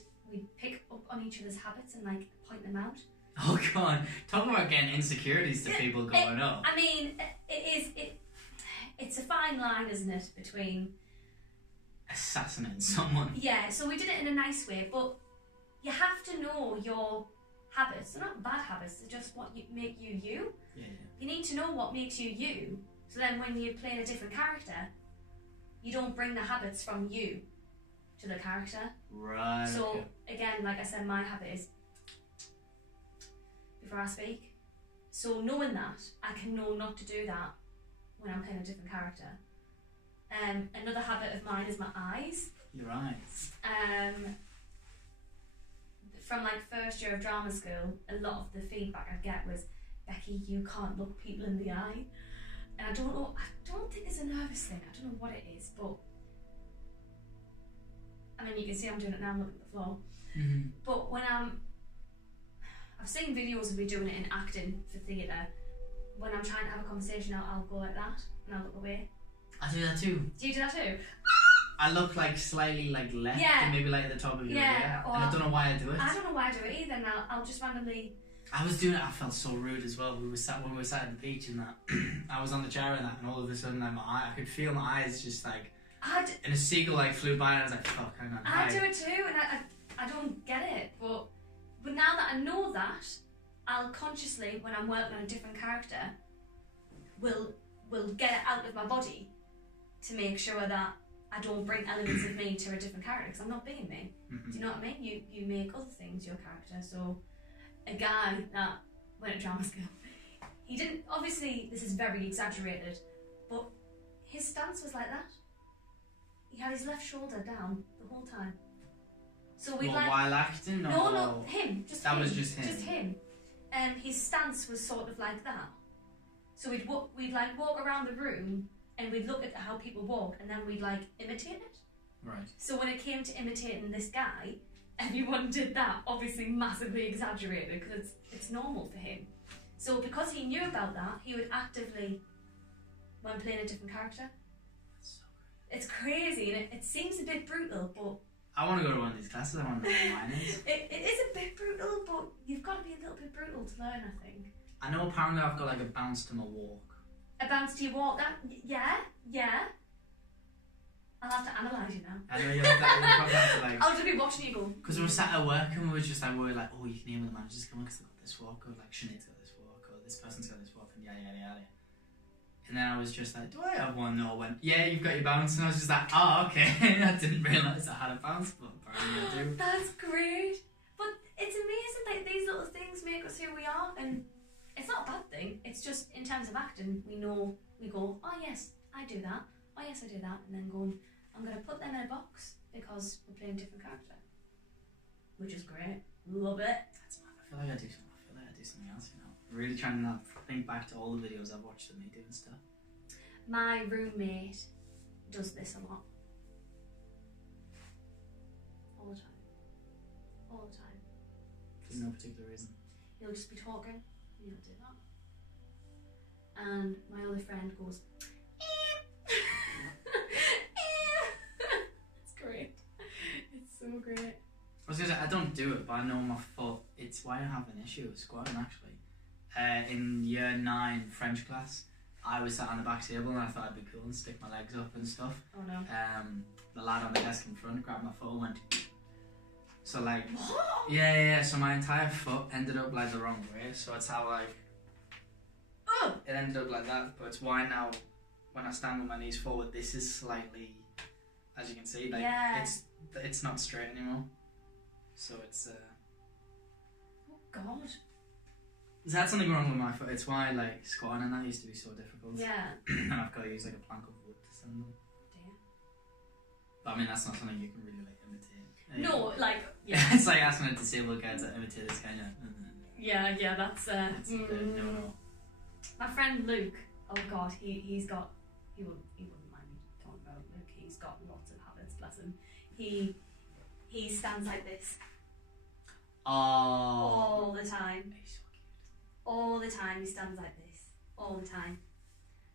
pick up on each other's habits and like point them out. Oh god, talking about getting insecurities to people going up. I mean, it's a fine line, isn't it, between assassinating someone. Yeah, so we did it in a nice way, but you have to know your habits. They're not bad habits, they're just what make you you. Yeah. You need to know what makes you you, so then when you're playing a different character, you don't bring the habits from you to the character. Right. So again, like I said, my habit is before I speak. So knowing that, I can know not to do that when I'm playing a different character. Another habit of mine is my eyes. Your eyes. From like first year of drama school, a lot of the feedback I'd get was, Becky, you can't look people in the eye. And I don't think it's a nervous thing, I don't know what it is, but I mean, you can see I'm doing it now, I'm looking at the floor. Mm-hmm. But when I've seen videos of me doing it in acting for theatre. When I'm trying to have a conversation, I'll go like that and I'll look away. I do that too. Do you do that too? I look like slightly like left, and maybe like at the top of your ear, and I don't know why I do it. I don't know why I do it either. Now I'll just randomly. I was doing it. I felt so rude as well. When we were sat at the beach and that, I was on the chair and that, and all of a sudden, like I could feel my eyes just like. And a seagull like flew by, and I was like, "Fuck, hang on." I do it too, and I don't get it, but now that I know that, I'll consciously, when I'm working on a different character, will get it out of my body to make sure that I don't bring elements of me to a different character, because I'm not being me. Mm-hmm. Do you know what I mean? You make other things your character. So a guy that went to drama school, he didn't, obviously this is very exaggerated, but his stance was like that. He had his left shoulder down the whole time. So we while acting? No, him. That was just him. Just him. His stance was sort of like that. So we'd walk around the room and we'd look at how people walk, and then we'd like imitate it. Right. So when it came to imitating this guy, everyone did that, obviously massively exaggerated, because it's normal for him. So because he knew about that, he would actively, when playing a different character. It's crazy, and it seems a bit brutal, but I want to go to one of these classes. I want to know what mine is. It is a bit brutal, but you've got to be a little bit brutal to learn, I think. I know apparently I've got like a bounce to my walk. A bounce to your walk? Yeah. I'll have to analyse you now. I know you'll probably have to like... I'll just be watching you go. Because we were sat at work and we were like, oh, you can hear when the manager's coming because they've got this walk, or like Sinead's got this walk, or this person's got this walk, and yada. And then I was just like, do I have one? No, I went, yeah, you've got your bounce. And I was just like, oh, okay. I didn't realise I had a bounce, but apparently I do. That's great. But it's amazing, like, these little things make us who we are, and it's not a bad thing. It's just, in terms of acting, we go, oh yes, I do that. Oh yes, I do that. And then going, I'm going to put them in a box because we're playing a different character. Which is great. Love it. That's mad. I feel like I do something else, you know. Really trying to not think back to all the videos I've watched of me doing stuff. My roommate does this a lot. All the time. For no particular reason. He'll just be talking, and he'll do that. And my other friend goes, It's great. It's so great. I was going to say, I don't do it, but I know my foot. It's why I have an issue with squatting, actually. In year 9 French class, I was sat on the back table and I thought I'd be cool and stick my legs up and stuff. Oh no. The lad on the desk in front grabbed my foot and went... So like... What? Yeah, so my entire foot ended up like the wrong way, so it's how like... It ended up like that, but it's why now, when I stand with my knees forward, this is slightly... As you can see, like, it's not straight anymore. So it's... Oh God. That's something wrong with my foot. It's why like squatting and that used to be so difficult. Yeah. And I've got to use like a plank of wood to stand on. Damn. But I mean, that's not something you can really like imitate. No, like... Yeah. It's like asking a disabled guy to imitate this kind of... Yeah, that's... no. My friend Luke, oh God, he wouldn't mind me talking about Luke. He's got lots of habits, bless him. He stands like this. Oh. All the time. He's so cute. All the time he stands like this. All the time.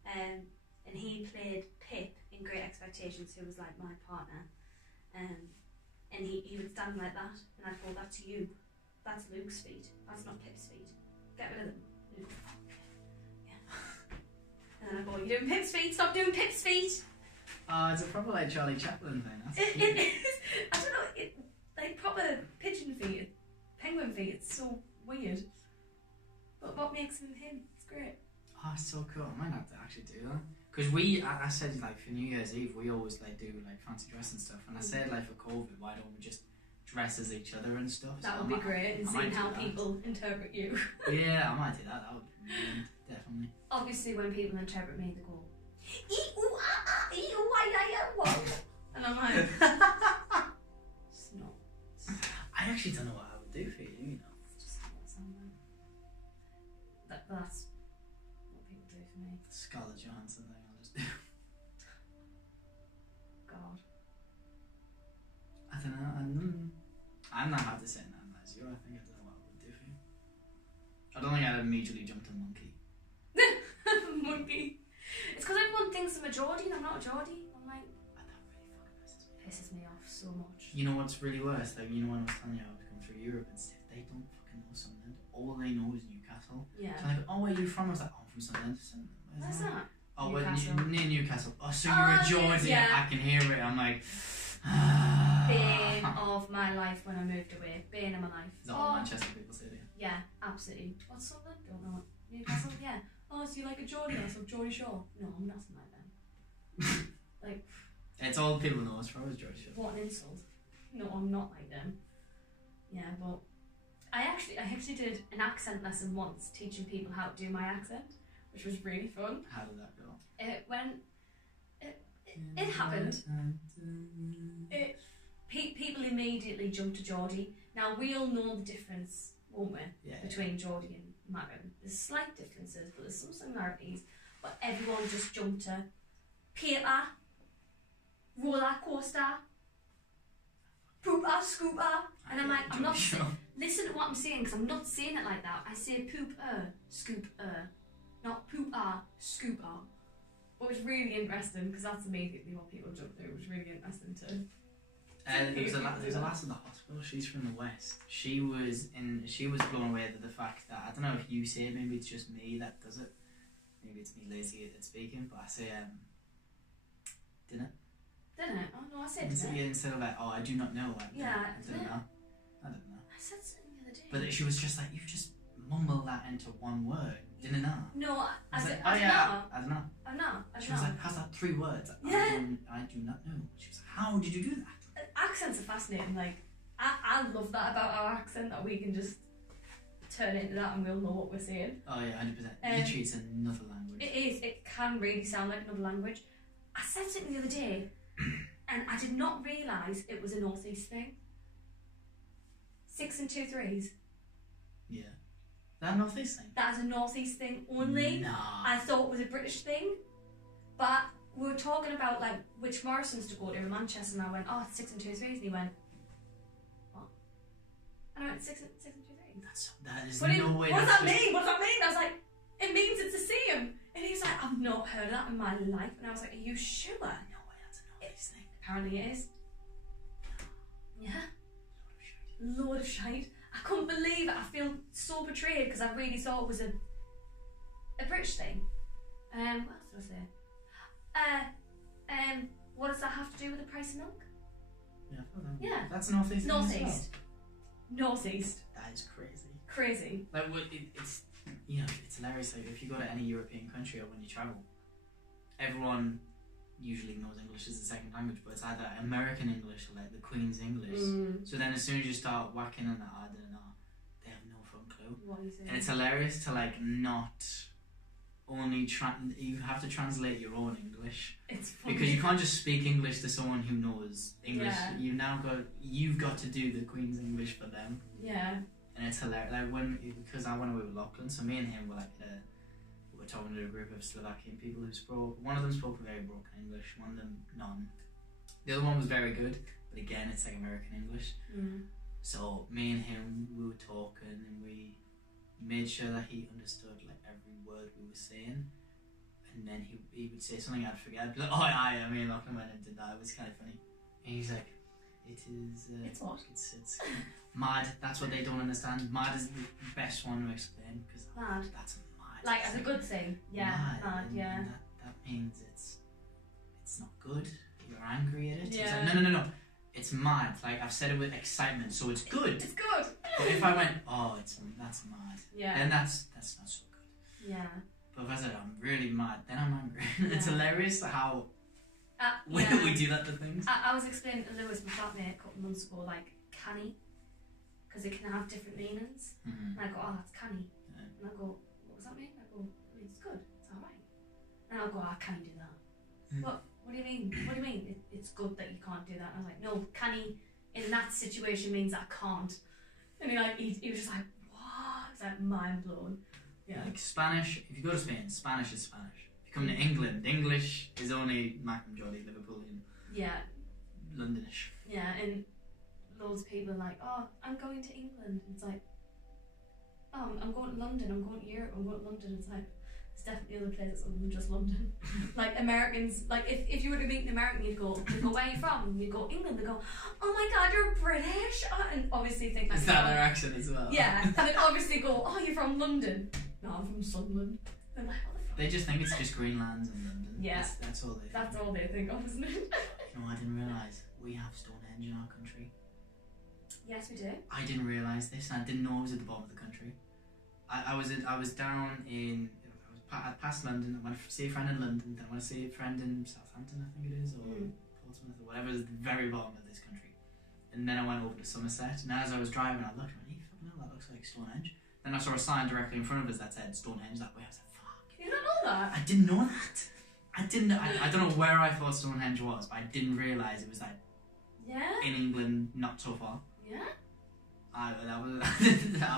And he played Pip in Great Expectations, who was like my partner. And he would stand like that, and I'd go, that's you. That's Luke's feet. That's not Pip's feet. Get rid of them. Luke. Yeah. And then I go, you're doing Pip's feet, stop doing Pip's feet. Oh, it's a proper like Charlie Chaplin thing. That's It is. I don't know, like proper pigeon feet, penguin feet, it's so weird. But what makes him him? It's great. Oh, it's so cool. I might have to actually do that. Because I said, like, for New Year's Eve, we always, like, do, like, fancy dress and stuff. And I said, like, for COVID, why don't we just dress as each other and stuff? That would be great, and seeing how people interpret you. Yeah, I might do that. That would be brilliant, definitely. Obviously, when people interpret me, they go, ee-oo-ah-ah, and I'm like, it's not. I actually don't know what I would do for you, you know. It's just not something. That's what people do for me. Scarlett Johansson thing, I'll just do. God. I don't know. I'm not hard to say that as you. I think I don't know what I would do for you. I don't think I'd immediately jump to monkey. Monkey. It's because everyone thinks I'm a Geordie and I'm not a Geordie. I'm like, that really fucking pisses me off so much. You know what's really worse? Like, you know when I was telling you I was going through Europe and stuff, they don't fucking know Sunderland. All they know is Newcastle. Yeah. So like, oh, where are you from? I was like, oh, I'm from Sunderland. Where's that? Oh, Newcastle. Near Newcastle. Oh, so you're a Geordie. Yeah. I can hear it. I'm like, bane of my life when I moved away. Bane of my life. Is that all Manchester people say to you? Yeah, absolutely. What's Sunderland? Don't know. Newcastle? Yeah. Oh, so you like a Geordie? I said Geordie Shore. No, I'm nothing like them. Like, it's all people know us from is Geordie Shore. what an insult. No, I'm not like them. Yeah, but I actually did an accent lesson once, teaching people how to do my accent, which was really fun. How did that go? It happened. People immediately jumped to Geordie. Now we all know the difference, won't we? Yeah. Between Geordie and Marin. There's slight differences, but there's some similarities. But everyone just jumped to paper, roller coaster, pooper, scooper, and I'm like, I'm not. Listen to what I'm saying, because I'm not saying it like that. I say pooper, scooper, not pooper, scooper. But it was really interesting because that's immediately what people jumped to. It was really interesting too. There was a lass in the hospital. She's from the West. She was blown away at the fact that, I don't know if you say it, maybe it's just me that does it. Maybe it's me lazy at speaking, but I say dinner. Dinner? Oh no, I said dinner. Instead of like, oh, I do not know. I don't know. I don't know. I said something the other day. But she was just like, you just mumble that into one word. Didn't know. No, I was said, like, I know. I don't know. I know. She was like, how's that 3 words? Yeah. I do not know. She was like, how did you do that? Accents are fascinating. Like, I love that about our accent, that we can just turn it into that and we'll know what we're saying. Oh yeah, 100%. Literally, it's another language. It is. It can really sound like another language. I said something the other day, and I did not realise it was a North East thing. 6 and 2 3s. Yeah. That North East thing? That is a North East thing only. No. I thought it was a British thing, but we were talking about like which Morrisons to go to in Manchester, and I went, oh, it's 6 and 2 3s, and he went, what? And I went 6 and 2 3. That is no way. What does that mean? What does that mean? I was like, it means it's the same. And he was like, I've not heard of that in my life. And I was like, are you sure? No way, that's a North East thing. Apparently it is. Yeah. Load of shite. I couldn't believe it. I feel so betrayed because I really thought it was a British thing. What else did I say? What does that have to do with the price of milk? Yeah. That's North East. North East. That is crazy. Crazy. Like, it's it's hilarious. Like, if you go to any European country or when you travel, everyone usually knows English as a second language, but it's either American English or like the Queen's English. So then as soon as you start whacking on that, I don't know, they have no fucking clue. What are you saying? And it's hilarious to like not only you have to translate your own English. It's funny. Because you can't just speak English to someone who knows English. Yeah. You've got to do the Queen's English for them. Yeah. And it's hilarious. Like because I went away with Lachlan, so me and him were like we were talking to a group of Slovakian people who spoke. One of them spoke very broken English, one of them none. The other one was very good, but again, it's like American English. So me and him, we were talking, and we made sure that he understood like every word we were saying. And then he would say something I'd forget. I'd be like, oh yeah, me and Lachlan went and did that. It was kind of funny. And he's like, it is. It's what? It's mad. That's what they don't understand. Mad is the best one to explain because that's mad. Like as a good thing. Yeah. Mad. Yeah. And that means it's not good. You're angry at it. Yeah. It's like, no. It's mad. Like I've said it with excitement, so it's good. It's good. But if I went, oh, that's mad. Yeah. Then that's not so good. Yeah. But if I said I'm really mad, then I'm angry. Yeah. It's hilarious how we do that to things. I was explaining to Lewis, my flatmate, a couple of months ago, like canny, because it can have different meanings. And I go, oh, that's canny. Yeah. And I go, what does that mean? I go, it's good, it's alright. And I'll go, I can't do that. What do you mean? What do you mean? It's good that you can't do that. And I was like, no, canny in that situation means I can't. And he was just like, what? It's like mind blown. Yeah. Like Spanish, if you go to Spain, Spanish is Spanish. If you come to England, English is only Mac and Jolly, Liverpoolian. Yeah. Londonish. Yeah, and loads of people are like, oh, I'm going to England. It's like, oh, I'm going to London, I'm going to Europe, I'm going to London. It's like, there's definitely other places other than just London. Like Americans, like if you were to meet an American, you'd go, where are you from? And you'd go, England. They'd go, oh my God, you're British. And obviously think like, is that their accent as well? Yeah, and then obviously go, oh, you're from London. No, I'm from Sunderland. They're like, what the fuck? They just think it's just Greenland and London. Yeah. That's all they think. That's all they think of, isn't it? You know, I didn't realise we have Stonehenge in our country. Yes, we do. I didn't realise this, and I didn't know it was at the bottom of the country. I was down in, I passed London. I went to see a friend in London. Then I went to see a friend in Southampton, I think it is, or Portsmouth, or whatever. Is at the very bottom of this country. And then I went over to Somerset. And as I was driving, I looked and went, fucking hell, that looks like Stonehenge. Then I saw a sign directly in front of us that said Stonehenge that way. I was like, fuck. You don't know that? I didn't know that. I don't know where I thought Stonehenge was, but I didn't realise it was like in England, not so far. Yeah. I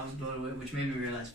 was blown away, which made me realise,